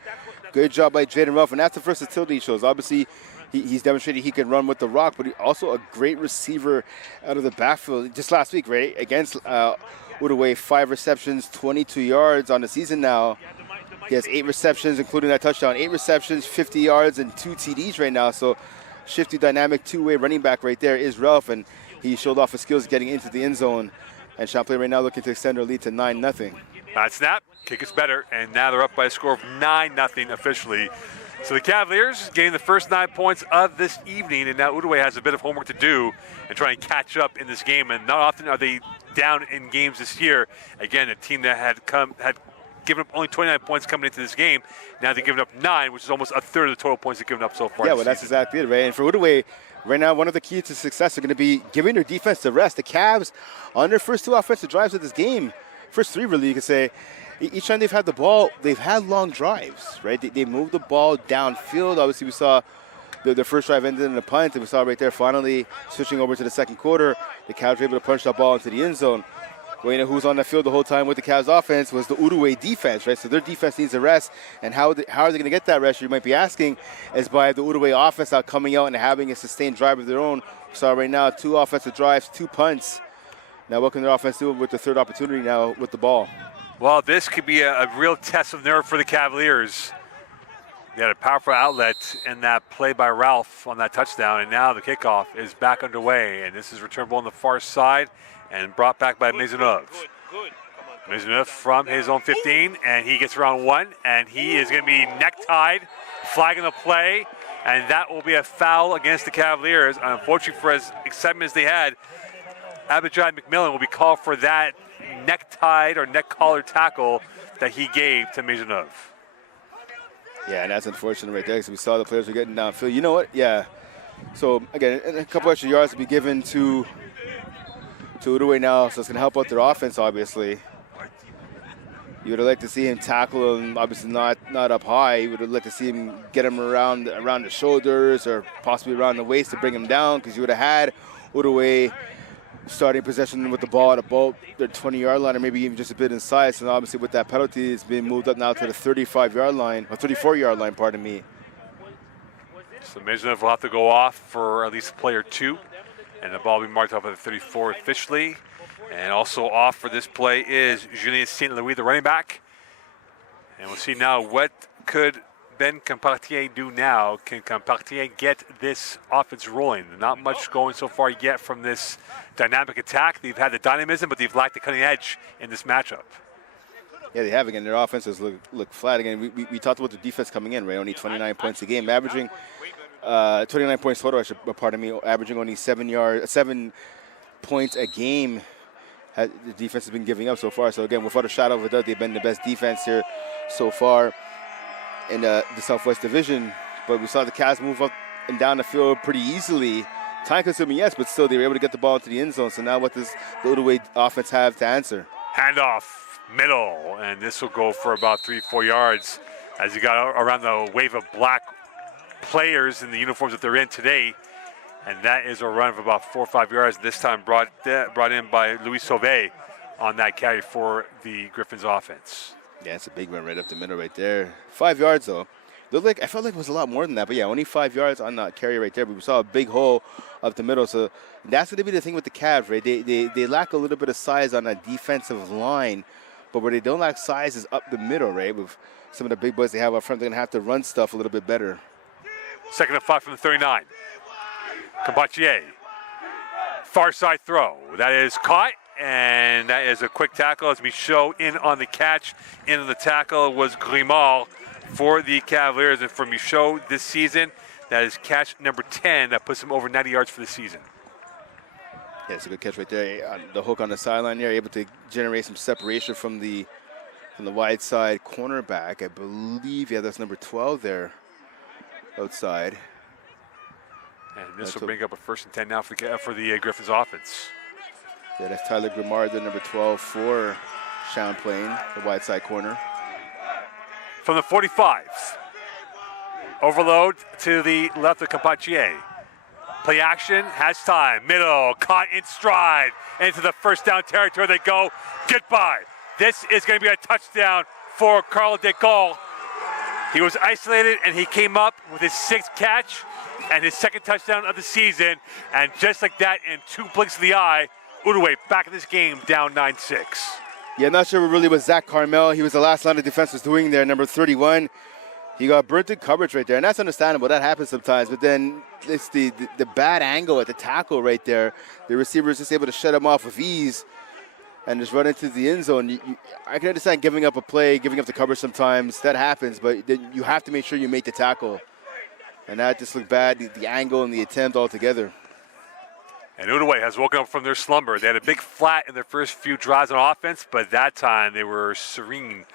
Good job by Jaden Ralph, and that's the versatility he shows. Obviously, he's demonstrated he can run with the rock, but he's also a great receiver out of the backfield. Just last week, right, against Outaouais, 5 receptions, 22 yards on the season now. He has 8 receptions, including that touchdown. 8 receptions, 50 yards, and 2 TDs right now. So, shifty, dynamic, two-way running back right there is Ralph, and he showed off his skills getting into the end zone. And Champlain right now looking to extend their lead to 9-0. Bad snap, kick is better, and now they're up by a score of 9-0 officially. So the Cavaliers getting the first 9 points of this evening, and now Outaouais has a bit of homework to do and try and catch up in this game. And not often are they down in games this year. Again, a team that had given up only 29 points coming into this game. Now they've given up 9, which is almost a third of the total points they've given up so far. Yeah, well, that's exactly it, right? And for Outaouais, right now, one of the keys to success are going to be giving their defense the rest. The Cavs, on their first 2 offensive drives of this game, first 3 really, you could say, each time they've had the ball, they've had long drives, right? They moved the ball downfield. Obviously, we saw the first drive ended in a punt, and we saw right there finally switching over to the second quarter. The Cavs were able to punch that ball into the end zone. Well, you know, who was on the field the whole time with the Cavs offense was the Outaouais defense, right? So their defense needs a rest. And how are they going to get that rest, you might be asking, is by the Outaouais offense out coming out and having a sustained drive of their own. So right now, 2 offensive drives, 2 punts. Now what can their offense do with the third opportunity now with the ball? Well, this could be a real test of nerve for the Cavaliers. They had a powerful outlet in that play by Ralph on that touchdown, and now the kickoff is back underway. And this is return ball on the far side and brought back by Maisonneuve. Maisonneuve from his own 15, and he gets around 1, and he is going to be necktied, flagging the play, and that will be a foul against the Cavaliers. And unfortunately for as excitement as they had, Abijah McMillan will be called for that neck-tied or neck-collar tackle that he gave to Maisonneuve. Yeah, and that's unfortunate right there because we saw the players were getting downfield. You know what? Yeah. So, again, a couple extra yards to be given to Outaouais now, so it's going to help out their offense, obviously. You would have liked to see him tackle him, obviously not up high. You would have liked to see him get him around the shoulders or possibly around the waist to bring him down because you would have had Outaouais starting possession with the ball at about their 20-yard line or maybe even just a bit inside. So obviously with that penalty, it's being moved up now to the 35-yard line, or 34-yard line, pardon me. So Maisonneuve will have to go off for at least player 2. And the ball will be marked off at the 34 officially. And also off for this play is Julien St-Louis, the running back. And we'll see now what could Ben Campartier do now. Can Campartier get this offense rolling? Not much going so far yet from this dynamic attack. They've had the dynamism, but they've lacked the cutting edge in this matchup. Yeah, they have again. Their offenses look flat again. We talked about the defense coming in, right? Only 29 points a game, averaging 29 points total. Pardon me, averaging only 7 points a game the defense has been giving up so far. So again, without a shadow of a doubt, they've been the best defense here so far in the Southwest Division. But we saw the Cavs move up and down the field pretty easily. Time consuming, yes, but still they were able to get the ball into the end zone. So now what does the Outaouais offense have to answer? Handoff, middle, and this will go for about 3-4 yards as you got around the wave of black players in the uniforms that they're in today. And that is a run of about 4 or 5 yards, this time brought in by Louis Sauvé on that carry for the Griffins offense. Yeah, it's a big run right up the middle right there. 5 yards, though. I felt like it was a lot more than that, but yeah, only 5 yards on that carry right there. But we saw a big hole up the middle, so that's going to be the thing with the Cavs, right? They lack a little bit of size on that defensive line, but where they don't lack size is up the middle, right? With some of the big boys they have up front, they're going to have to run stuff a little bit better. 2nd and 5 from the 39. Combachier. Far side throw. That is caught, and that is a quick tackle as Michaud in on the catch. In on the tackle was Grimaud for the Cavaliers, and for Michaud this season, that is catch number 10. That puts him over 90 yards for the season. Yeah, it's a good catch right there. The hook on the sideline there, able to generate some separation from the wide side cornerback. I believe, yeah, that's number 12 there outside. And this will bring up a 1st and 10 now for the Griffins offense. Yeah, that's Tyler Grimard, the number 12 for Champlain, the wide side corner. From the 45, overload to the left of Combachier. Play action, has time, middle, caught in stride. Into the first down territory they go. Goodbye. This is going to be a touchdown for Carl de Gaulle. He was isolated and he came up with his 6th catch and his 2nd touchdown of the season. And just like that, in 2 blinks of the eye, Outaouais back in this game down 9-6. Yeah, not sure really what Zach Carmel, he was the last line of defense was doing there, number 31. He got burnt in coverage right there, and that's understandable. That happens sometimes, but then it's the bad angle at the tackle right there. The receiver is just able to shut him off with ease and just run into the end zone. I can understand giving up a play, giving up the coverage sometimes. That happens, but then you have to make sure you make the tackle. And that just looked bad, the angle and the attempt altogether. And Outaouais has woken up from their slumber. They had a big flat in their first few drives on offense, but that time they were serene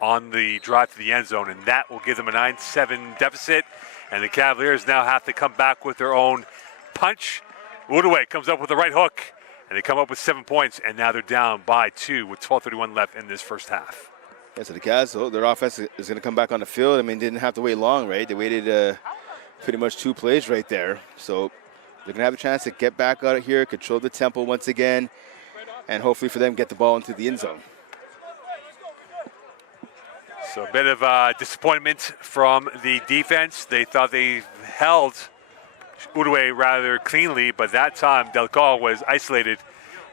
on the drive to the end zone, and that will give them a 9-7 deficit. And the Cavaliers now have to come back with their own punch. Outaouais comes up with the right hook, and they come up with 7 points, and now they're down by 2 with 12:31 left in this first half. Yeah, so the Cavs, their offense is going to come back on the field. I mean, they didn't have to wait long, right? They waited pretty much 2 plays right there. So they're going to have a chance to get back out of here, control the tempo once again, and hopefully for them get the ball into the end zone. So a bit of disappointment from the defense. They thought they held Outaouais rather cleanly, but that time Delcor was isolated,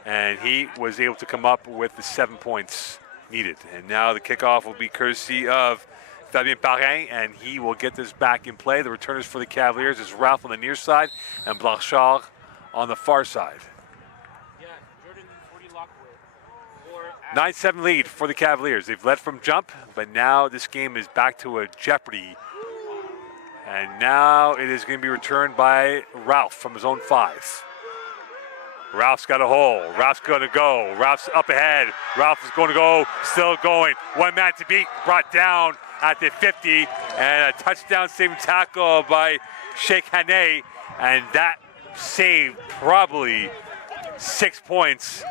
and he was able to come up with the 7 points needed. And now the kickoff will be courtesy of Fabien Parrain, and he will get this back in play. The returners for the Cavaliers is Ralph on the near side and Blanchard on the far side. 9-7 lead for the Cavaliers. They've led from jump, but now this game is back to a jeopardy. And now it is going to be returned by Ralph from his own 5. Ralph's got a hole. Ralph's going to go. Ralph's up ahead. Ralph is going to go, still going. 1 man to beat, brought down at the 50. And a touchdown saving tackle by Sheikh Hane. And that saved probably 6 points.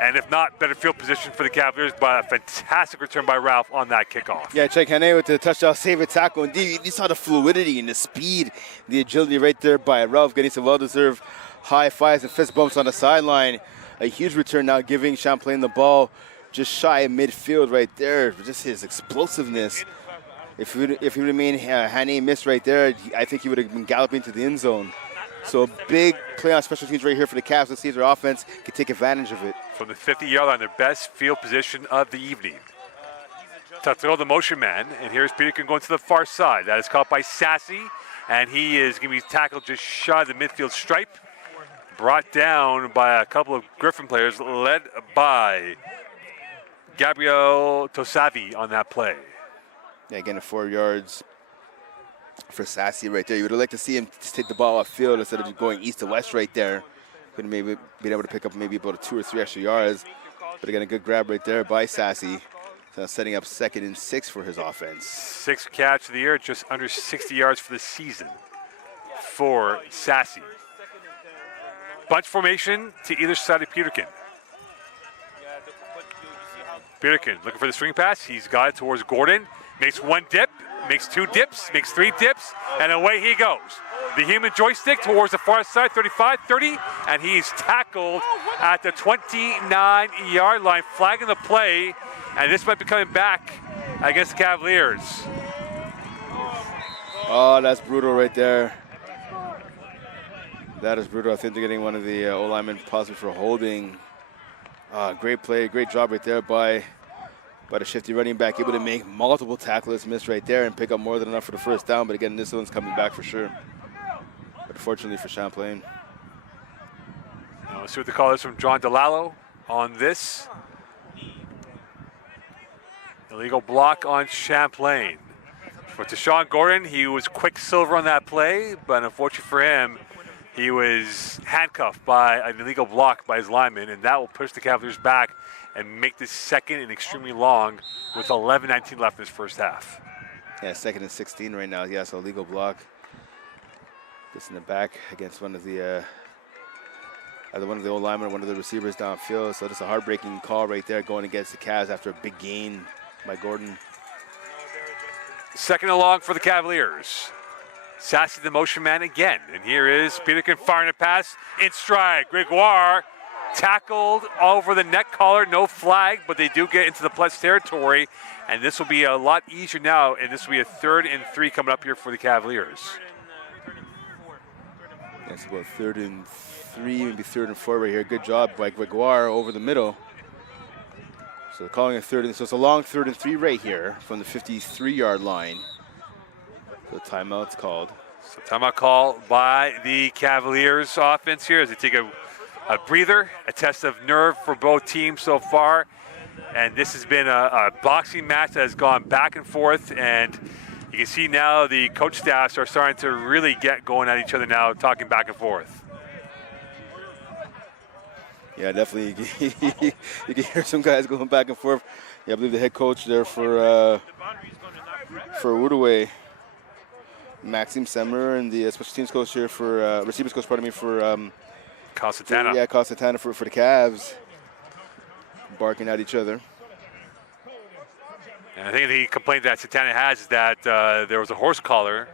And if not, better field position for the Cavaliers, but a fantastic return by Ralph on that kickoff. Yeah, Sheikh Hane with the touchdown saving tackle. Indeed, you saw the fluidity and the speed, the agility right there by Ralph, getting some well-deserved high fives and fist bumps on the sideline. A huge return now, giving Champlain the ball just shy of midfield right there. Just his explosiveness. If he remained Hane missed right there, I think he would have been galloping to the end zone. So a big play on special teams right here for the Cavs. Let's see if their offense can take advantage of it. From the 50-yard line, their best field position of the evening. To throw the motion man, and here's Peterkin going to the far side. That is caught by Sassy, and he is going to be tackled just shy of the midfield stripe. Brought down by a couple of Griffin players, led by Gabriel Tosavi on that play. Yeah, again, 4 yards for Sassy right there. You would have liked to see him just take the ball off field instead of going east to west right there. Could have maybe been able to pick up maybe about 2 or 3 extra yards. But again, a good grab right there by Sassy. So setting up 2nd and 6 for his offense. 6th catch of the year, just under 60 yards for the season for Sassy. Bunch formation to either side of Peterkin. Peterkin looking for the swing pass. He's got it towards Gordon. Makes 1 dip, makes 2 dips, makes 3 dips, and away he goes. The human joystick towards the far side, 35, 30, and he's tackled at the 29-yard line, flagging the play, and this might be coming back against the Cavaliers. Oh, that's brutal right there. That is brutal. I think they're getting one of the O-linemen possibly for holding. Great play, great job right there by the shifty running back, able to make multiple tackles miss right there and pick up more than enough for the first down. But again, this one's coming back for sure. But fortunately for Champlain. Let's see what the call is from John DeLallo on this. Illegal block on Champlain. For Deshaun Gordon, he was quicksilver on that play, but unfortunately for him, he was handcuffed by an illegal block by his lineman, and that will push the Cavaliers back and make this 2nd and extremely long with 11:19 left in this first half. Yeah, 2nd and 16 right now. Yeah, so illegal block. Gets in the back against one of the old linemen, one of the receivers downfield. So just a heartbreaking call right there going against the Cavs after a big gain by Gordon. 2nd and long for the Cavaliers. Sassy the motion man again. And here is Peterkin firing a pass in stride. Gregoire tackled over the neck collar, no flag, but they do get into the plus territory. And this will be a lot easier now, and this will be a 3rd and 3 coming up here for the Cavaliers. That's about 3rd and 3, maybe 3rd and 4 right here. Good job by Gregoire over the middle. So calling a 3rd, so it's a long 3rd and 3 right here from the 53-yard line. So timeout's called. So timeout call by the Cavaliers offense here as they take a breather, a test of nerve for both teams so far. And this has been a boxing match that has gone back and forth, and you can see now the coach staffs are starting to really get going at each other now, talking back and forth. Yeah, definitely. You can hear some guys going back and forth. Yeah, I believe the head coach there for Outaouais, Maxime Semmer, and the special teams coach here for receivers coach, pardon me, for Cosentana. Yeah, Cosentana for the Cavs, barking at each other. And I think the complaint that Santana has is that there was a horse collar.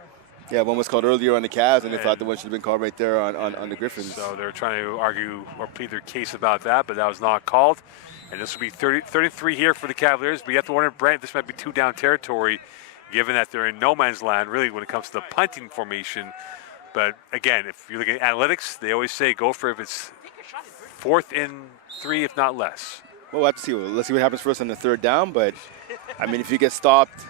Yeah, one was called earlier on the Cavs, and they thought the one should have been called right there on the Griffins. So they're trying to argue or plead their case about that, but that was not called. And this will be 33 here for the Cavaliers. But you have to wonder, Brent, this might be 2 down territory, given that they're in no man's land, really, when it comes to the punting formation. But again, if you look at analytics, they always say go for if it's 4th and 3, if not less. Well, we'll have to see. Let's see what happens for us on the 3rd down. But, I mean, if you get stopped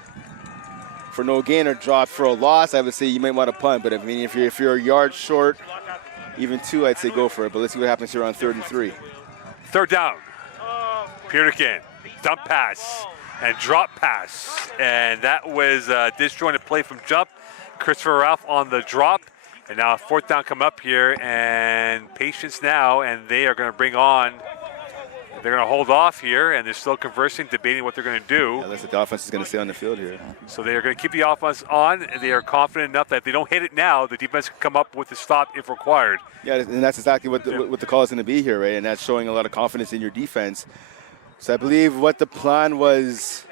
for no gain or dropped for a loss, I would say you might want to punt. But, I mean, if you're a yard short, even 2, I'd say go for it. But let's see what happens here on 3rd and 3. 3rd down. Peterkin, dump pass and drop pass. And that was a disjointed play from jump. Christopher Ralph on the drop. And now 4th down come up here, and patience now, and they are going to bring on, they're going to hold off here, and they're still conversing, debating what they're going to do. Yeah, unless the offense is going to stay on the field here. So they are going to keep the offense on, and they are confident enough that if they don't hit it now, the defense can come up with the stop if required. Yeah, and that's exactly what the call is going to be here, right? And that's showing a lot of confidence in your defense. So I believe what the plan was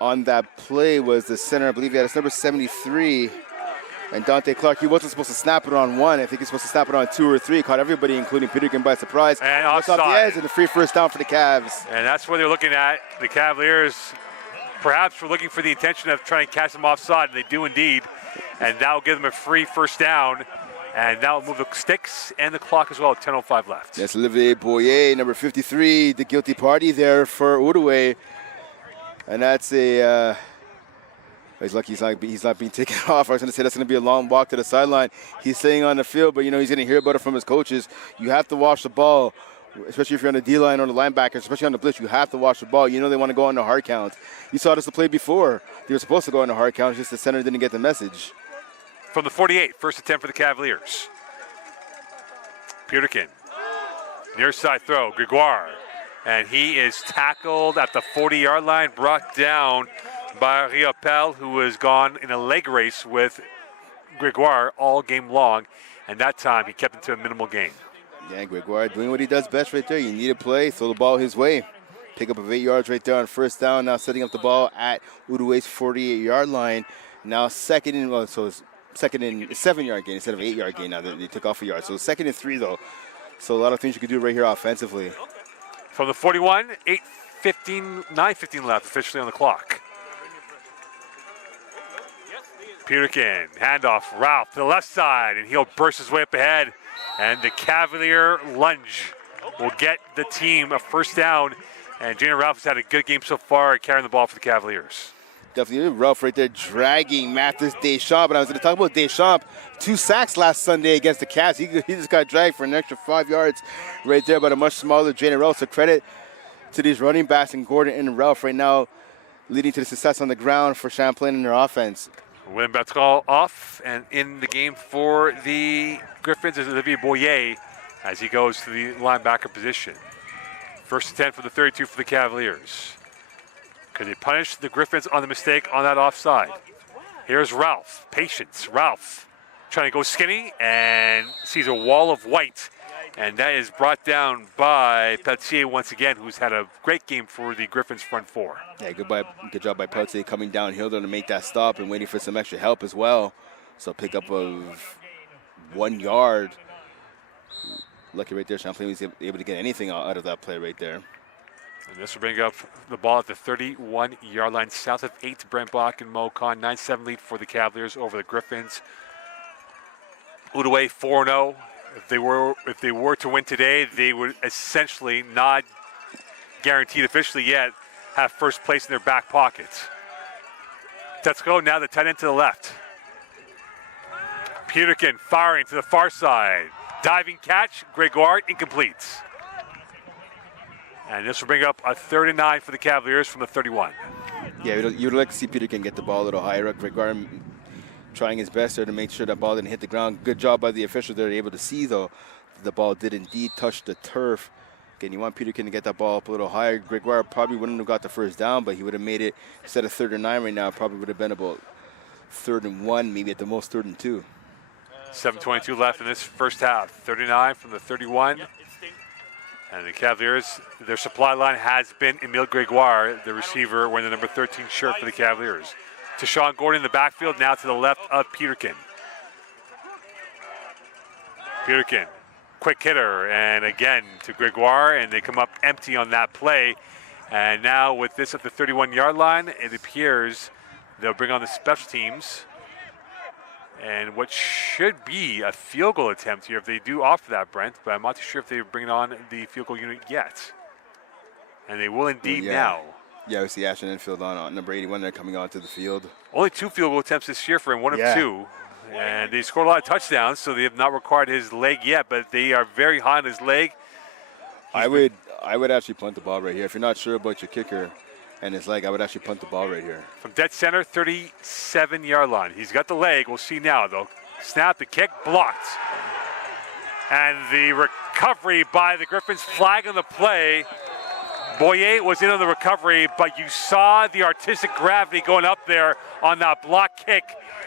on that play was the center, I believe he had his number 73, and Dante Clark, he wasn't supposed to snap it on 1. I think he's supposed to snap it on 2 or 3. Caught everybody, including Peterkin, by surprise. And off the edge, and a free first down for the Cavs. And that's what they're looking at. The Cavaliers perhaps were looking for the intention of trying to catch them offside, and they do indeed. And that will give them a free first down. And that will move the sticks and the clock as well. 10:05 left. Yes, Olivier Boyer, number 53, the guilty party there for Outaouais. And that's a... he's lucky he's not being taken off. I was going to say that's going to be a long walk to the sideline. He's staying on the field, but, you know, he's going to hear about it from his coaches. You have to watch the ball, especially if you're on the D-line or the linebacker, especially on the blitz. You have to watch the ball. You know they want to go on the hard count. You saw this the play before. They were supposed to go on the hard count. Just the center didn't get the message. From the 48, first attempt for the Cavaliers. Peterkin Near side throw, Gregoire. And he is tackled at the 40-yard line, brought down by Riopel, who has gone in a leg race with Gregoire all game long. And that time, he kept it to a minimal gain. Yeah, Gregoire doing what he does best right there. You need a play, throw the ball his way. Pick up of 8 yards right there on first down. Now setting up the ball at Outaouais' 48-yard line. Now second and 7-yard gain instead of 8-yard gain. Now they took off a yard. So 2nd and 3 though. So a lot of things you could do right here offensively. From the 41, 9:15 left officially on the clock. Peterkin, handoff, Ralph to the left side, and he'll burst his way up ahead. And the Cavalier lunge will get the team a first down. And Jalen Ralph has had a good game so far carrying the ball for the Cavaliers. Definitely Ralph right there dragging Mathis Deschamps. And I was going to talk about Deschamps. 2 sacks last Sunday against the Cavs. He just got dragged for an extra 5 yards right there by a much smaller Jalen Ralph. So credit to these running backs and Gordon and Ralph right now leading to the success on the ground for Champlain and their offense. William Bertrand off, and in the game for the Griffins is Olivier Boyer as he goes to the linebacker position. 1st and 10 for the 32 for the Cavaliers. Could they punish the Griffins on the mistake on that offside? Here's Ralph. Patience. Ralph trying to go skinny and sees a wall of white. And that is brought down by Pelletier once again, who's had a great game for the Griffins front four. Yeah, good job by Pelletier coming downhill there to make that stop and waiting for some extra help as well. So pick up of 1 yard. Lucky right there, Champlain was able to get anything out of that play right there. And this will bring up the ball at the 31-yard line, south of 8 Brent Bach and Mo Khan. 9-7 lead for the Cavaliers over the Griffins. Outaouais 4-0. If they were to win today, they would essentially, not guaranteed officially yet, have first place in their back pockets. Let's go now, the tight end to the left. Peterkin firing to the far side. Diving catch, Gregoire, incomplete. And this will bring up a 3rd and 9 for the Cavaliers from the 31. Yeah, you'd like to see Peterkin get the ball a little higher up. Gregoire trying his best there to make sure that ball didn't hit the ground. Good job by the officials there, able to see though the ball did indeed touch the turf. Again, you want Peterkin to get that ball up a little higher. Gregoire probably wouldn't have got the first down, but he would have made it, instead of 3rd and 9 right now, probably would have been about 3rd and 1, maybe at the most 3rd and 2. 7:22 left in this first half. 39 from the 31. And the Cavaliers, their supply line has been Emile Gregoire, the receiver, wearing the number 13 shirt for the Cavaliers. To Sean Gordon in the backfield, now to the left of Peterkin. Peterkin, quick hitter, and again to Gregoire, and they come up empty on that play. And now with this at the 31-yard line, it appears they'll bring on the special teams. And what should be a field goal attempt here if they do offer that, Brent, but I'm not too sure if they're bringing on the field goal unit yet. And they will indeed now. Yeah, we see Ashton Enfield on number 81 there coming onto the field. Only 2 field goal attempts this year for him, 1 of 2. And they scored a lot of touchdowns, so they have not required his leg yet, but they are very high on his leg. I would actually punt the ball right here. If you're not sure about your kicker and his leg, I would actually punt the ball right here. From dead center, 37-yard line. He's got the leg. We'll see now, though. Snap, the kick, blocked. And the recovery by the Griffins, flag on the play. Boyer was in on the recovery, but you saw the artistic gravity going up there on that block kick.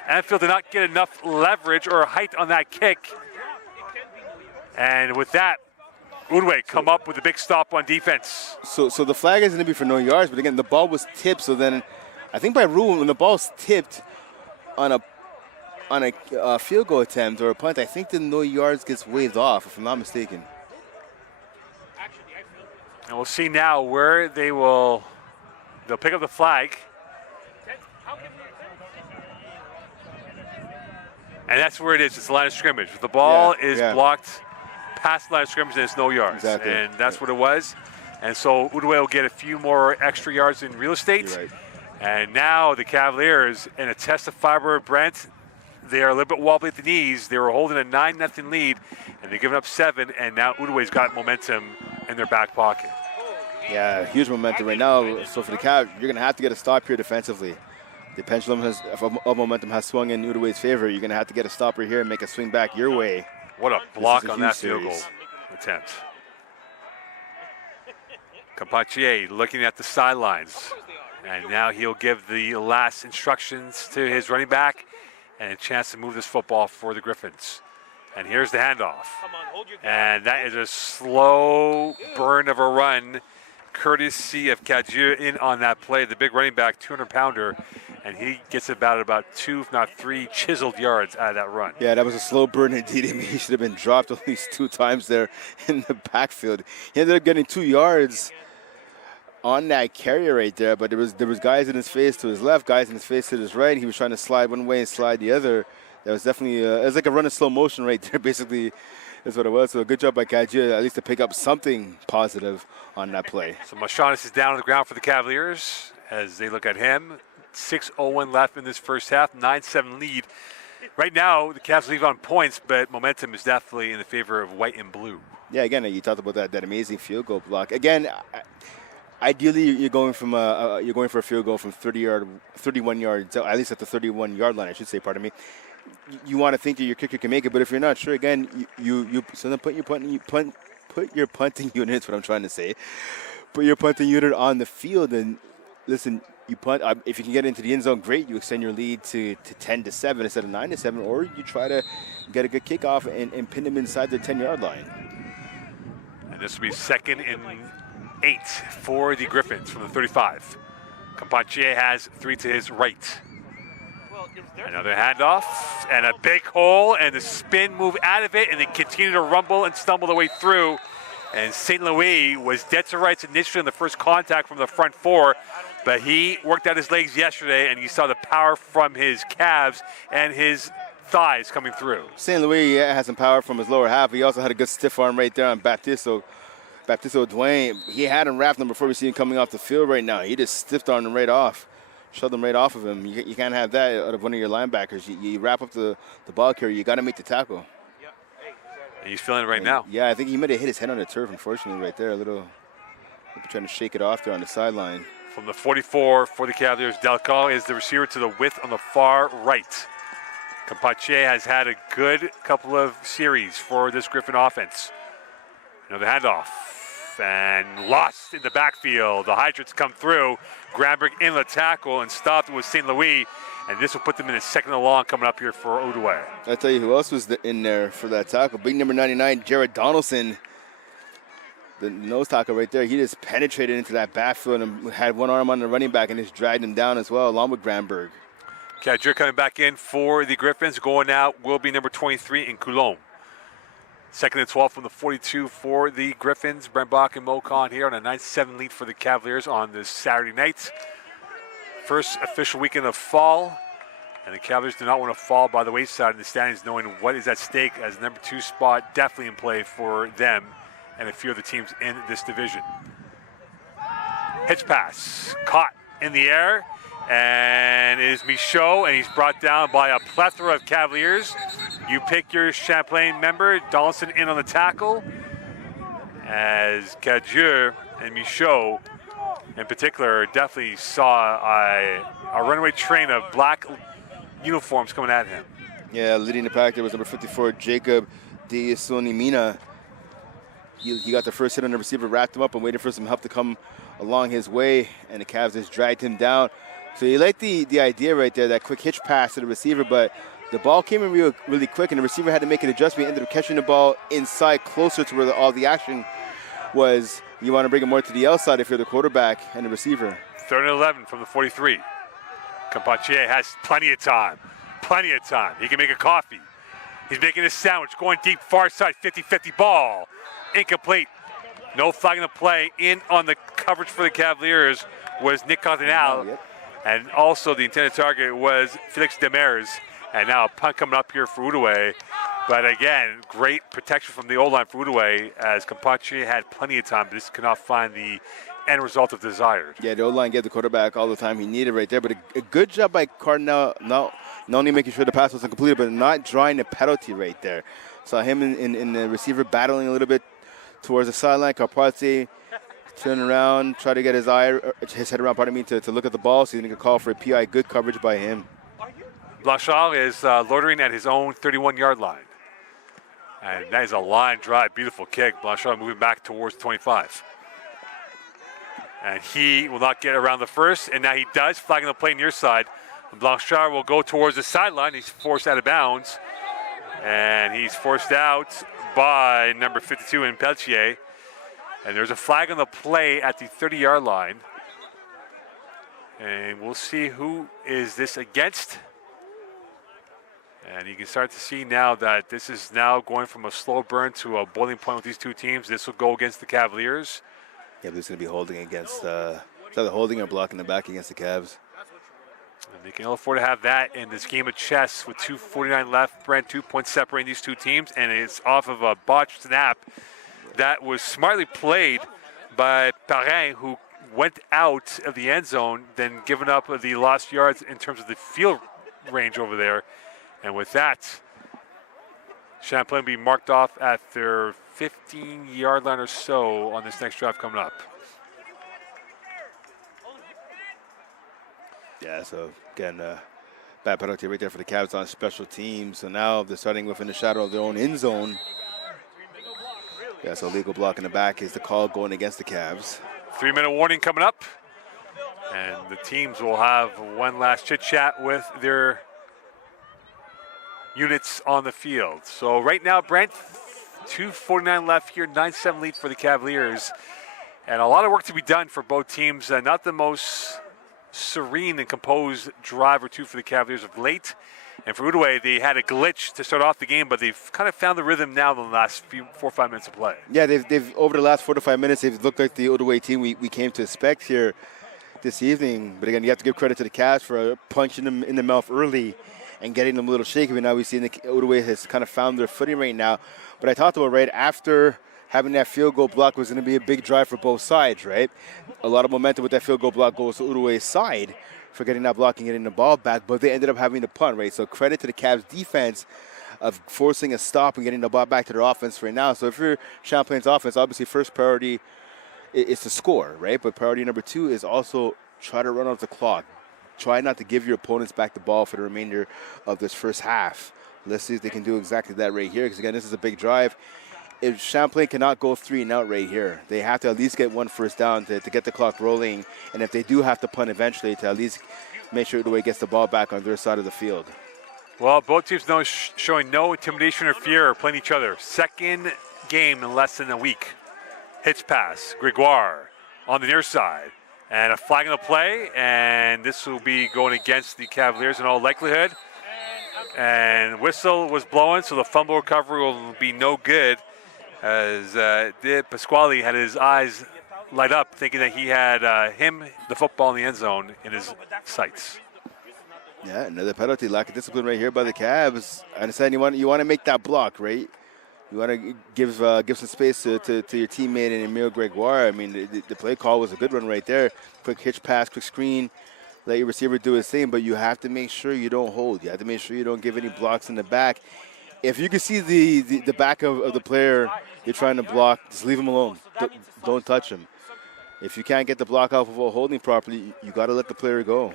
Anfield did not get enough leverage or height on that kick. And with that, Uday come up with a big stop on defense. So the flag is going to be for no yards, but again, the ball was tipped. So then, I think by rule, when the ball's tipped on a field goal attempt or a punt, I think the no yards gets waved off, if I'm not mistaken. And we'll see now where they'll pick up the flag. And that's where it is. It's the line of scrimmage. The ball is blocked past the line of scrimmage, and it's no yards. Exactly. And that's what it was. And so Uday will get a few more extra yards in real estate. You're right. And now the Cavaliers, in a test of fiber, Brent, they are a little bit wobbly at the knees. They were holding a 9-0 lead, and they're giving up 7, and now Uday's got momentum in their back pocket. Yeah, huge momentum right now. So for the Cav, you're going to have to get a stop here defensively. The pendulum of momentum has swung in Uday's favor. You're going to have to get a stop right here and make a swing back your way. What a block on that field goal attempt. Campatier looking at the sidelines. And now he'll give the last instructions to his running back and a chance to move this football for the Griffins. And here's the handoff. And that is a slow burn of a run, courtesy of Cadieux in on that play. The big running back, 200-pounder, and he gets about 2, if not 3, chiseled yards out of that run. Yeah, that was a slow burn indeed. I mean, he should have been dropped at least 2 times there in the backfield. He ended up getting 2 yards on that carrier right there, but there was guys in his face to his left, guys in his face to his right. He was trying to slide one way and slide the other. That was definitely it was like a run in slow motion right there. Basically, is what it was. So a good job by Cadieux, at least to pick up something positive on that play. So Mashanis is down on the ground for the Cavaliers as they look at him. 6:01 left in this first half, 9-7 lead. Right now, the Cavs lead on points, but momentum is definitely in the favor of white and blue. Yeah, again, you talked about that amazing field goal block. Again, ideally, you're going for a field goal from 31 yards, at least at the 31-yard line, I should say. Pardon me. You want to think that your kicker can make it, but if you're not sure, again, so then put your punting unit. That's what I'm trying to say. Put your punting unit on the field, and listen. You punt. If you can get into the end zone, great. You extend your lead to 10-7 instead of 9-7, or you try to get a good kickoff and pin them inside the 10-yard line. And this will be 2nd and 8 for the Griffins from the 35. Campatier has 3 to his right. Another handoff and a big hole, and the spin move out of it, and they continue to rumble and stumble their way through. And St. Louis was dead to rights initially in the first contact from the front 4, but he worked out his legs yesterday, and you saw the power from his calves and his thighs coming through. St. Louis had some power from his lower half. He also had a good stiff arm right there on Baptiste Dwayne. He had him wrapped him before we see him coming off the field right now. He just stiffed armed him right off. Shoved him right off of him. You can't have that out of one of your linebackers. You wrap up the ball carrier, you got to make the tackle. And he's feeling it right now. Yeah, I think he might have hit his head on the turf, unfortunately, right there. A little trying to shake it off there on the sideline. From the 44 for the Cavaliers, Delcal is the receiver to the width on the far right. Campatier has had a good couple of series for this Griffin offense. Another handoff. And lost in the backfield. The Hydrants come through. Granberg in the tackle and stopped with St. Louis. And this will put them in the 2nd and long coming up here for Outaouais. I'll tell you who else was in there for that tackle. Big number 99, Jared Donaldson. The nose tackle right there. He just penetrated into that backfield and had one arm on the running back and just dragged him down as well, along with Granberg. Cadieux coming back in for the Griffins. Going out will be number 23 in Coulomb. 2nd and 12 from the 42 for the Griffins. Brent Bach and Mo Khan here on a 9-7 lead for the Cavaliers on this Saturday night. First official weekend of fall, and the Cavaliers do not want to fall by the wayside in the standings, knowing what is at stake as the number 2 spot definitely in play for them and a few of the teams in this division. Hitch pass, caught in the air, and it is Michaud, and he's brought down by a plethora of Cavaliers. You pick your Champlain member. Donaldson in on the tackle as Cadieux and Michaud in particular definitely saw a runaway train of black uniforms coming at him. Yeah, leading the pack there was number 54, Jacob Diasonimina. He got the first hit on the receiver, wrapped him up and waited for some help to come along his way, and the Cavs just dragged him down. So you like the idea right there, that quick hitch pass to the receiver, but the ball came in really quick, and the receiver had to make an adjustment. He ended up catching the ball inside, closer to where all the action was. You want to bring it more to the outside if you're the quarterback and the receiver. 3rd and 11 from the 43. Campatier has plenty of time. He can make a coffee. He's making a sandwich, going deep, far side, 50-50 ball. Incomplete. No flagging the play. In on the coverage for the Cavaliers was Nick Cardinal. Yep. And also the intended target was Felix Demers. And now a punt coming up here for Outaouais. But again, great protection from the O-line for Outaouais as Campatier had plenty of time, but just could not find the end result of desired. Yeah, the O-line gave the quarterback all the time he needed right there. But a good job by Cardinal, not only making sure the pass wasn't completed, but not drawing the penalty right there. Saw him in the receiver battling a little bit towards the sideline. Campatier turned around, tried to get his head around, to look at the ball, so he didn't get called for a PI. Good coverage by him. Blanchard is loitering at his own 31-yard line. And that is a line drive, beautiful kick. Blanchard moving back towards 25. And he will not get around the first, and now he does, flagging the play near side. Blanchard will go towards the sideline. He's forced out of bounds. And he's forced out by number 52 in Pelletier. And there's a flag on the play at the 30-yard line. And we'll see who is this against. And you can start to see now that this is now going from a slow burn to a boiling point with these two teams. This will go against the Cavaliers. Yeah, but it's going to be holding against, either holding or blocking the back against the Cavs. And they can ill afford to have that in this game of chess with 2:49 left. Brent, 2 points separating these two teams, and it's off of a botched snap that was smartly played by Parrain, who went out of the end zone, then given up the lost yards in terms of the field range over there. And with that, Champlain will be marked off at their 15-yard line or so on this next drive coming up. Yeah, so again, bad penalty right there for the Cavs on special teams. So now they're starting within the shadow of their own end zone. Yeah, so legal block in the back is the call going against the Cavs. 3-minute warning coming up. And the teams will have one last chit-chat with their units on the field. So right now, Brent, 2:49 left here, 9-7 lead for the Cavaliers. And a lot of work to be done for both teams. Not the most serene and composed drive or two for the Cavaliers of late. And for Outaouais, they had a glitch to start off the game, but they've kind of found the rhythm now in the last 4 or 5 minutes of play. Yeah, they've over the last 4 to 5 minutes, they've looked like the Outaouais team we came to expect here this evening. But again, you have to give credit to the Cavs for punching them in the mouth early and getting them a little shaky. But now we've seen the Outaouais has kind of found their footing right now. But I talked about right after having that field goal block was going to be a big drive for both sides, right? A lot of momentum with that field goal block goes to Outaouais' side for getting that block and getting the ball back, but they ended up having to punt, right? So credit to the Cavs defense of forcing a stop and getting the ball back to their offense right now. So if you're Champlain's offense, obviously first priority is to score, right? But priority number 2 is also try to run out the clock. Try not to give your opponents back the ball for the remainder of this first half. Let's see if they can do exactly that right here, because again, this is a big drive. If Champlain cannot go 3 and out right here, they have to at least get one first down to get the clock rolling. And if they do have to punt eventually, to at least make sure Uday gets the ball back on their side of the field. Well, both teams showing no intimidation or fear or playing each other. Second game in less than a week. Hitch pass, Gregoire on the near side. And a flag on the play, and this will be going against the Cavaliers in all likelihood. And whistle was blowing, so the fumble recovery will be no good, as De Pasquale had his eyes light up, thinking that he had the football in the end zone, in his sights. Yeah, another penalty, lack of discipline right here by the Cavs. I understand you want to make that block, right? You want to give some space to your teammate and Emile Gregoire. I mean, the play call was a good one right there. Quick hitch pass, quick screen, let your receiver do his thing, but you have to make sure you don't hold. You have to make sure you don't give any blocks in the back. If you can see the back of the player you're trying to block, just leave him alone. Don't touch him. If you can't get the block off of holding properly, you got to let the player go.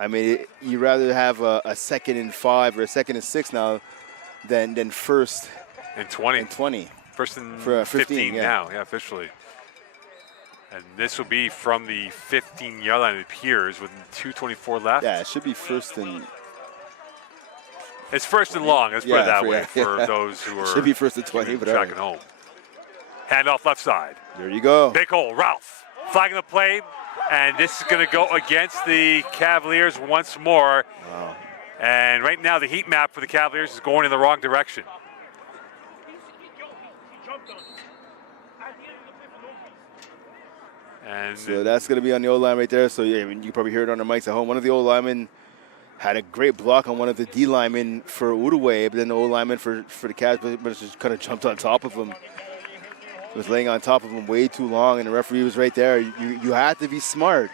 I mean, you'd rather have a 2nd and 5 or a 2nd and 6 now than first and 20. And 20. First and for 15 yeah. now, yeah, officially. And this will be from the 15-yard line, it appears, with 2:24 left. Yeah, it should be first and... It's first and long, let's put it that way, for those who are... Should be first and 20, but tracking home. Handoff left side. There you go. Big hole, Ralph. Flagging the play, and this is going to go against the Cavaliers once more. Wow. And right now, the heat map for the Cavaliers is going in the wrong direction. And so that's going to be on the O-line right there. So yeah, I mean, you probably hear it on the mics at home. One of the O-linemen had a great block on one of the D-linemen for Outaouais, but then the O-lineman for the Cavs just kind of jumped on top of him. Was laying on top of him way too long, and the referee was right there. You have to be smart.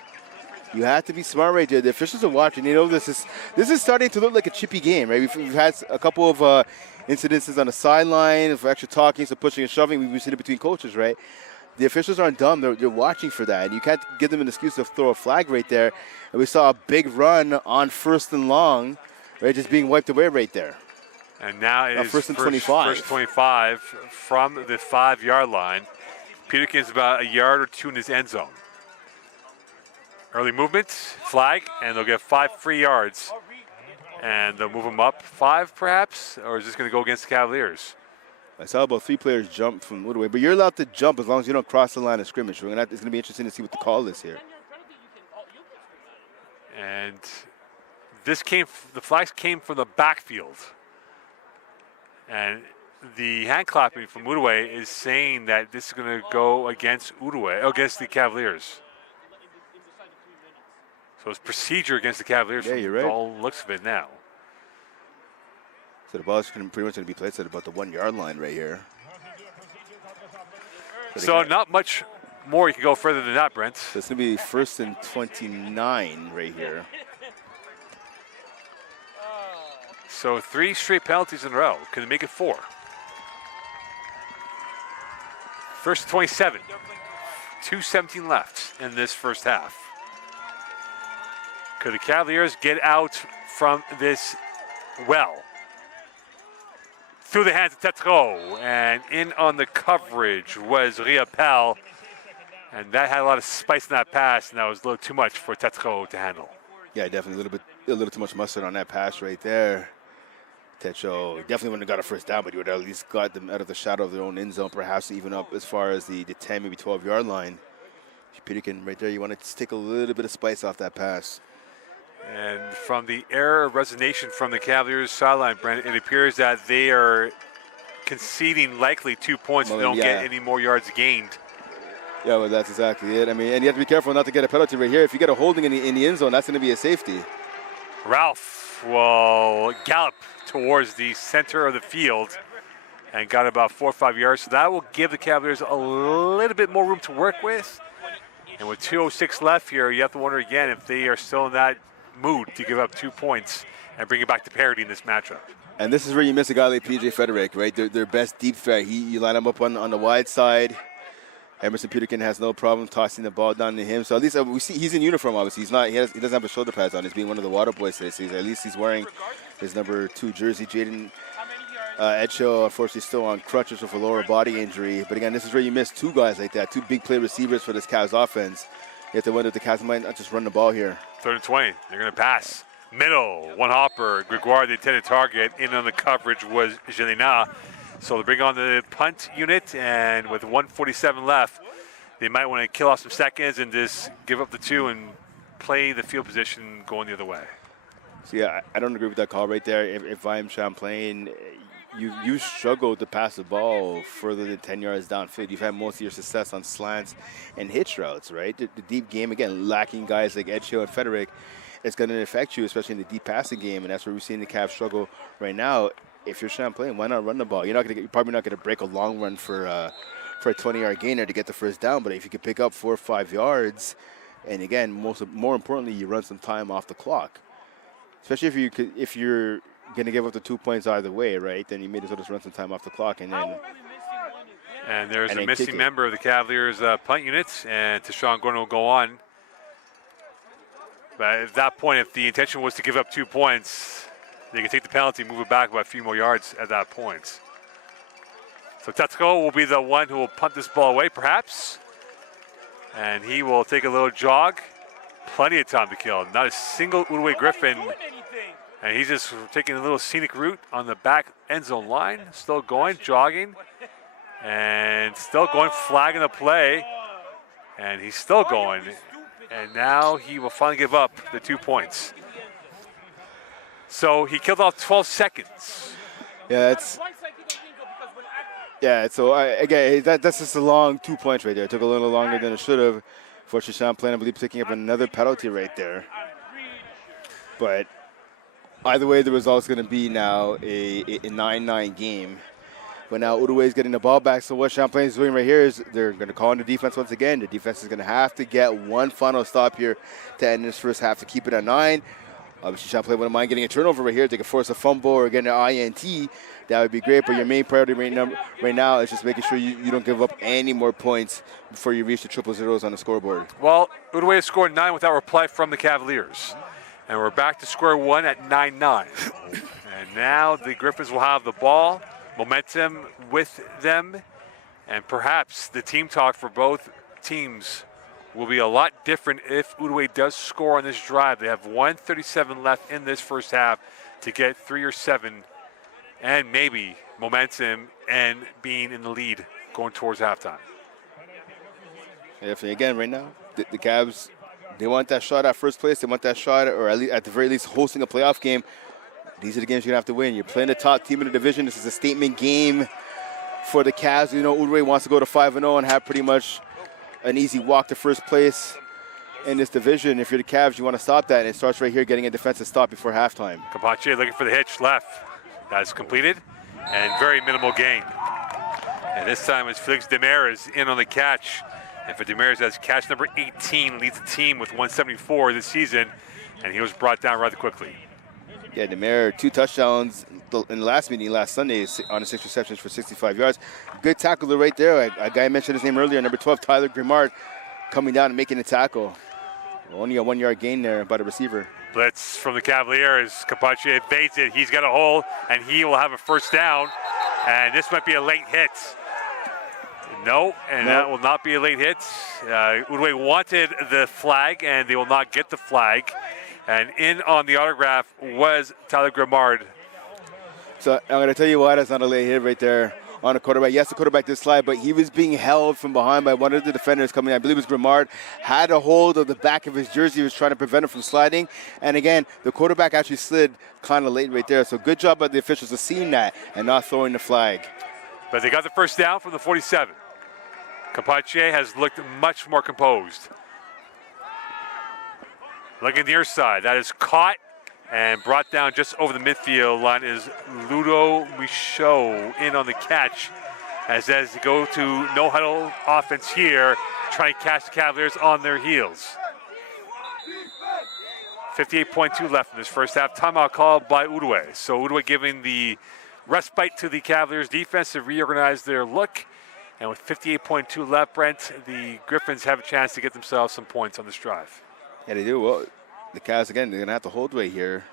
You have to be smart right there. The officials are watching. You know, this is starting to look like a chippy game, right? We've had a couple of incidences on the sideline for extra talking, some pushing and shoving. We've seen it between coaches, right? The officials aren't dumb. They're watching for that. And you can't give them an excuse to throw a flag right there. And we saw a big run on 1st and long, right, just being wiped away right there. And now it is first and 25. First 25 from the 5-yard line. Peterkin's about a yard or two in his end zone. Early movement, flag, and they'll get 5 free yards. And they'll move them up 5 perhaps, or is this going to go against the Cavaliers? I saw about 3 players jump from Outaouais, but you're allowed to jump as long as you don't cross the line of scrimmage. It's going to be interesting to see what the call is here. And the flags came from the backfield. And the hand clapping from Outaouais is saying that this is going to go against against the Cavaliers. So it's procedure against the Cavaliers. Yeah, you're right. All looks of it now. So the ball is pretty much going to be placed at about the 1 yard line right here. So not much more you can go further than that, Brent. So it's going to be 1st and 29 right here. So 3 straight penalties in a row. Can they make it 4? 1st and 27. 2:17 left in this first half. Could the Cavaliers get out from this well? Through the hands of Tetreault, and in on the coverage was Riopel. And that had a lot of spice in that pass, and that was a little too much for Tetreault to handle. Yeah, definitely a little too much mustard on that pass right there. Tetreault definitely wouldn't have got a first down, but he would have at least got them out of the shadow of their own end zone, perhaps even up as far as the 10, maybe 12 yard line. Peterkin right there, you want to take a little bit of spice off that pass. And from the air of resignation from the Cavaliers sideline, Brent, it appears that they are conceding likely 2 points if they don't get any more yards gained. Yeah, well, that's exactly it. I mean, and you have to be careful not to get a penalty right here. If you get a holding in the end zone, that's going to be a safety. Ralph will gallop towards the center of the field and got about 4 or 5 yards. So that will give the Cavaliers a little bit more room to work with. And with 2:06 left here, you have to wonder again if they are still in that mood to give up 2 points and bring it back to parity in this matchup. And this is where you miss a guy like P.J. Frederick, right? Their best deep threat. You line him up on the wide side. Emerson Peterkin has no problem tossing the ball down to him. So at least we see he's in uniform. Obviously, he doesn't have a shoulder pads on. He's being one of the water boys today. So at least he's wearing his number 2 jersey. Jaden Edshaw, unfortunately, still on crutches with a lower body injury. But again, this is where you miss 2 guys like that, 2 big play receivers for this Cavs offense. You have to wonder if the Cavs might not just run the ball here. 3rd and 20. They're going to pass. Middle, one hopper. Gregoire, the intended target. In on the coverage was Jelena. So they bring on the punt unit, and with 1:47 left, they might want to kill off some seconds and just give up the 2 and play the field position going the other way. So yeah, I don't agree with that call right there. If I'm Champlain, you struggle to pass the ball further than 10 yards downfield. You've had most of your success on slants and hitch routes, right? The deep game, again, lacking guys like Edshaw and Frederick, it's going to affect you, especially in the deep passing game, and that's where we're seeing the Cavs struggle right now. If you're Champlain, why not run the ball? You're probably not going to break a long run for a 20-yard gainer to get the first down, but if you can pick up 4 or 5 yards, and again, more importantly, you run some time off the clock. Especially if you're going to give up the 2 points either way, right? Then you may as well just run some time off the clock and then. And there's a missing member of the Cavaliers punt units, and Tashawn Gordon will go on. But at that point, if the intention was to give up 2 points, they can take the penalty, move it back by a few more yards at that point. So Tetreault will be the one who will punt this ball away, perhaps. And he will take a little jog. Plenty of time to kill. Not a single Outaouais Griffin. And he's just taking a little scenic route on the back end zone line. Still going, jogging. And still going, flagging the play. And he's still going. And now he will finally give up the 2 points. So he killed off 12 seconds. So again, that's just a long 2 points right there. It took a little longer than it should have. Fortunately, Champlain, I believe, picking up another penalty right there. But either way, the result's going to be now a 9-9 game. But now Outaouais is getting the ball back. So what Champlain is doing right here is they're going to call in the defense once again. The defense is going to have to get one final stop here to end this first half to keep it at 9. Obviously, Champlain wouldn't mind getting a turnover right here. They could force a fumble or get an INT. That would be great. But your main priority right now is just making sure you don't give up any more points before you reach the 000s on the scoreboard. Well, Outaouais has scored 9 without reply from the Cavaliers. And we're back to square one at 9-9. And now the Griffins will have the ball, momentum with them, and perhaps the team talk for both teams will be a lot different if Outaouais does score on this drive. They have 1:37 left in this first half to get 3 or 7 and maybe momentum and being in the lead going towards halftime. Definitely. Again, right now, the Cavs, they want that shot at first place. They want that shot, or at the very least, hosting a playoff game. These are the games you're going to have to win. You're playing the top team in the division. This is a statement game for the Cavs. You know, Outaouais wants to go to 5-0 and have pretty much an easy walk to first place in this division. If you're the Cavs, you want to stop that, and it starts right here, getting a defensive stop before halftime. Capace looking for the hitch left. That's completed, and very minimal gain. And this time it's Felix Demers in on the catch. And for Demers, that's catch number 18, leads the team with 174 this season, and he was brought down rather quickly. Yeah, Demers, 2 touchdowns in the last meeting last Sunday on the 6 receptions for 65 yards. Good tackler right there. A guy mentioned his name earlier, number 12, Tyler Grimard, coming down and making a tackle. Only a 1-yard gain there by the receiver. Blitz from the Cavaliers. Capace evades it. He's got a hole, and he will have a first down. And this might be a late hit. No, and that will not be a late hit. Outaouais wanted the flag, and they will not get the flag. And in on the autograph was Tyler Grimard. So I'm going to tell you why that's not a late hit right there on a quarterback. Yes, the quarterback did slide, but he was being held from behind by one of the defenders coming in. I believe it was Grimard. Had a hold of the back of his jersey. He was trying to prevent him from sliding. And again, the quarterback actually slid kind of late right there. So good job by the officials of seeing that and not throwing the flag. But they got the first down from the 47. Capace has looked much more composed. Looking near side, that is caught and brought down just over the midfield line is Ludo Michaud in on the catch as they go to no huddle offense here, trying to catch the Cavaliers on their heels. 58.2 left in this first half. Timeout called by Outaouais. So Outaouais giving the respite to the Cavaliers defense to reorganize their look. And with 58.2 left, Brent, the Griffins have a chance to get themselves some points on this drive. Yeah, they do. Well, the Cavs, again, they're going to have to hold right here.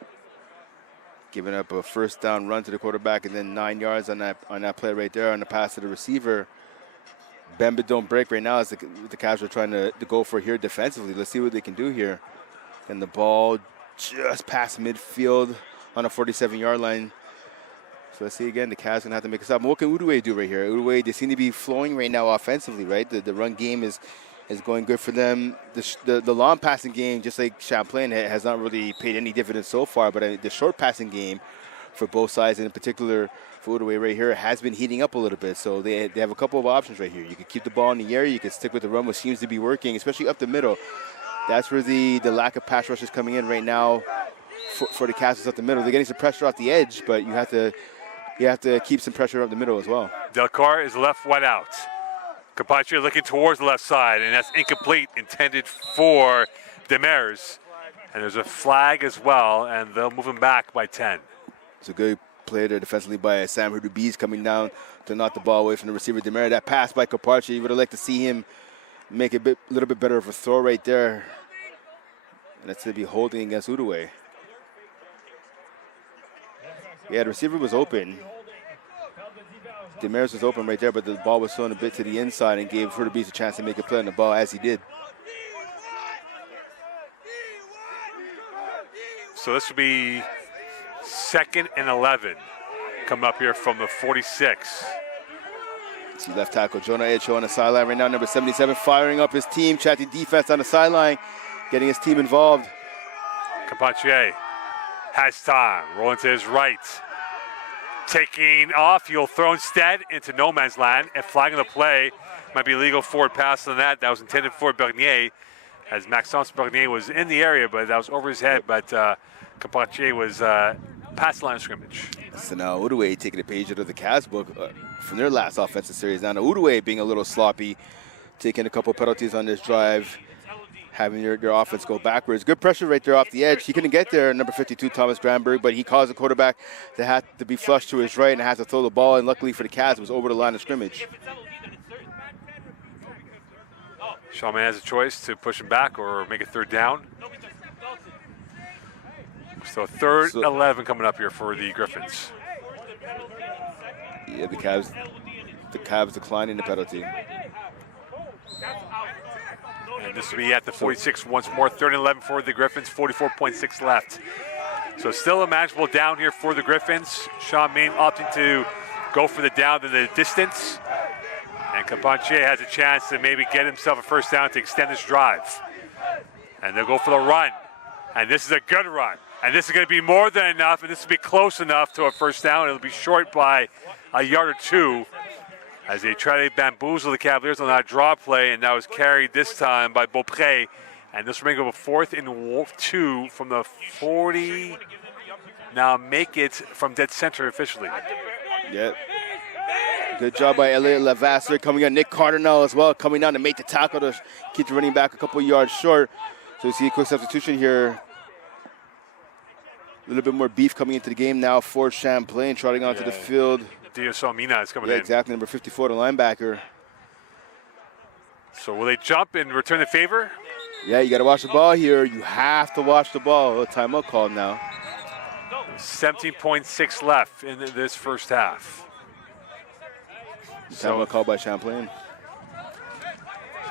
Giving up a first down run to the quarterback and then 9 yards on that play right there on the pass to the receiver. Bend but don't break right now as the Cavs are trying to go for here defensively. Let's see what they can do here. And the ball just past midfield on a 47-yard line. So let's see again, the Cavs going to have to make a stop. And what can Outaouais do right here? Outaouais, they seem to be flowing right now offensively, right? The run game is going good for them. The long passing game, just like Champlain, has not really paid any dividends so far, but the short passing game for both sides, and in particular for Outaouais right here, has been heating up a little bit. So they have a couple of options right here. You can keep the ball in the air. You can stick with the run, which seems to be working, especially up the middle. That's where the lack of pass rush is coming in right now for the Cavs up the middle. They're getting some pressure off the edge, but you have to keep some pressure up the middle as well. Delcar is left wide out. Capace looking towards the left side, and that's incomplete, intended for Demers. And there's a flag as well, and they'll move him back by 10. It's a good play there defensively by Sam Hurdubiz coming down to knock the ball away from the receiver Demers. That pass by Capace, you would have liked to see him make a little bit better of a throw right there. And that's to be holding against Outaouais. Yeah, the receiver was open. Demers was open right there, but the ball was thrown a bit to the inside and gave Hurdubiz a chance to make a play on the ball, as he did. So this will be 2nd and 11 coming up here from the 46. See left tackle Jonah Edgehoe on the sideline right now, number 77, firing up his team, chatting defense on the sideline, getting his team involved. Capace has time, rolling to his right. Taking off, he'll throw instead into no man's land, and flagging the play. Might be illegal forward pass on that. That was intended for Bernier, as Maxence Bernier was in the area, but that was over his head. But Capace was past the line of scrimmage. So now Outaouais taking a page out of the Cavs book from their last offensive series. Now Outaouais being a little sloppy, taking a couple penalties on this drive, having their offense go backwards. Good pressure right there off the edge. He couldn't get there, number 52, Thomas Granberg, but he caused the quarterback to have to be flushed to his right and has to throw the ball, and luckily for the Cavs, it was over the line of scrimmage. Champlain has a choice to push him back or make a third down. So 3rd and 11 coming up here for the Griffins. Yeah, the Cavs declining the penalty. And And this will be at the 46 once more. 3rd and 11 for the Griffins, 44.6 left. So still a manageable down here for the Griffins. Sean Main opting to go for the down to the distance. And Caponche has a chance to maybe get himself a first down to extend this drive. And they'll go for the run. And this is a good run. And this is going to be more than enough, and this will be close enough to a first down. It'll be short by a yard or two as they try to bamboozle the Cavaliers on that draw play, and that was carried this time by Beaupré. And this will bring up a 4th and 2 from the 40. Now make it from dead center officially. Yep. Good job by Elliot Lavasser coming on. Nick Carter now as well coming down to make the tackle to keep the running back a couple yards short. So we see a quick substitution here. A little bit more beef coming into the game now for Champlain, trotting onto the field. Diosomina is coming in. Exactly, number 54, the linebacker. So will they jump and return the favor? Yeah, you got to watch the ball here. You have to watch the ball. A timeout called now. 17.6 left in this first half. Timeout called by Champlain.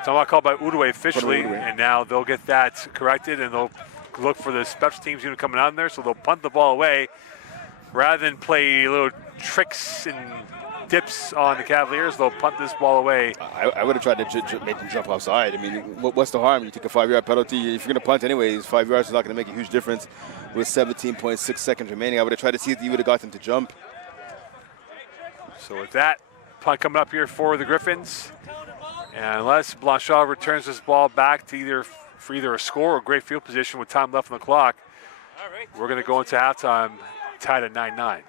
Timeout called by Outaouais officially, and now they'll get that corrected, and they'll look for the special teams unit coming on there, so they'll punt the ball away rather than play little tricks and dips on the Cavaliers. They'll punt this ball away. I would have tried to make them jump offside. I mean, what's the harm? You take a 5-yard penalty. If you're going to punt anyways, 5 yards is not going to make a huge difference with 17.6 seconds remaining. I would have tried to see if you would have got them to jump. So with that, punt coming up here for the Griffins. And unless Blanchard returns this ball back to either a score or great field position with time left on the clock, we're going to go into halftime tied at 9-9.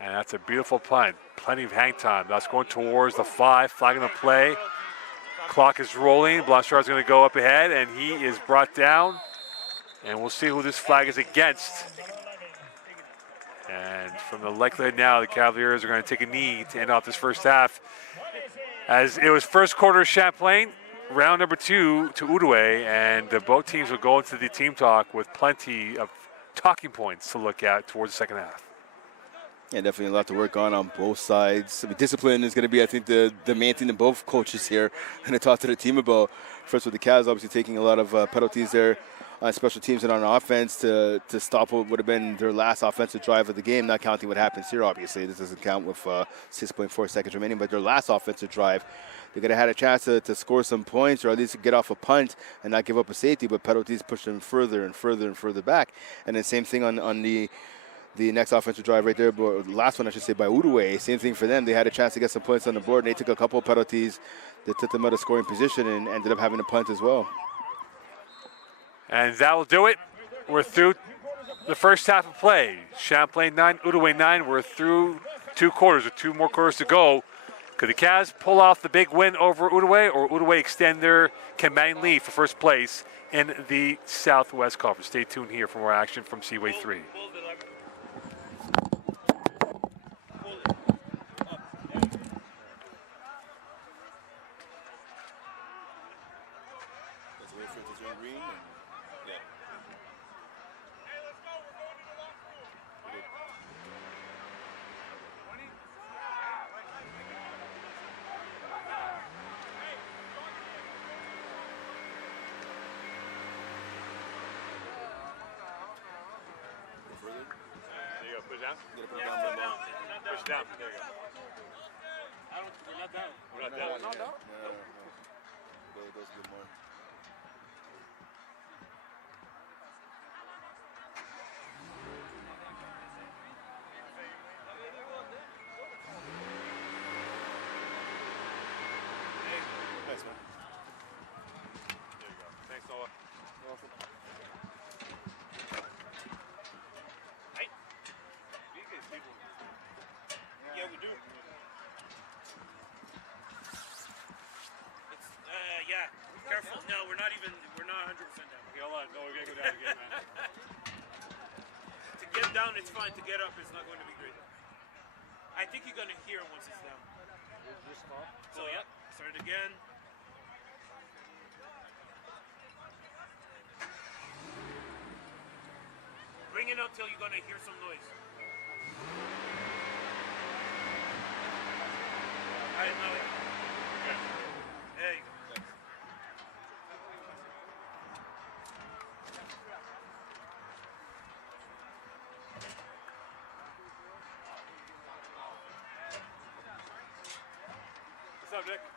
And that's a beautiful punt. Plenty of hang time. That's going towards the 5, flagging the play. Clock is rolling. Blanchard's going to go up ahead, and he is brought down. And we'll see who this flag is against. And from the likelihood now, the Cavaliers are going to take a knee to end off this first half. As it was first quarter Champlain, round number 2 to Outaouais, and both teams will go into the team talk with plenty of talking points to look at towards the second half. Yeah, definitely a lot to work on both sides. I mean, discipline is going to be, I think, the main thing that both coaches here going to talk to the team about. First with the Cavs, obviously taking a lot of penalties there on special teams and on offense to stop what would have been their last offensive drive of the game, not counting what happens here, obviously. This doesn't count with 6.4 seconds remaining, but their last offensive drive, they could have had a chance to score some points or at least get off a punt and not give up a safety, but penalties push them further and further and further back. And then same thing on the next offensive drive right there, but the last one I should say by Outaouais, same thing for them. They had a chance to get some points on the board, and they took a couple of penalties that took them out of scoring position and ended up having a punt as well. And that will do it. We're through the first half of play. Champlain 9, Outaouais 9. We're through 2 quarters with 2 more quarters to go. Could the Cavs pull off the big win over Outaouais, or Outaouais extend their commanding lead for first place in the Southwest Conference? Stay tuned here for more action from Seaway 3. Yeah, careful. No, we're not 100% down. Okay, hold on. No, we're going to go down again, man. To get down, it's fine. To get up, it's not going to be great. I think you're going to hear once it's down. Just stop. So, yeah, start it again. Bring it up till you're going to hear some noise. All right, now. There you go. up, Nick?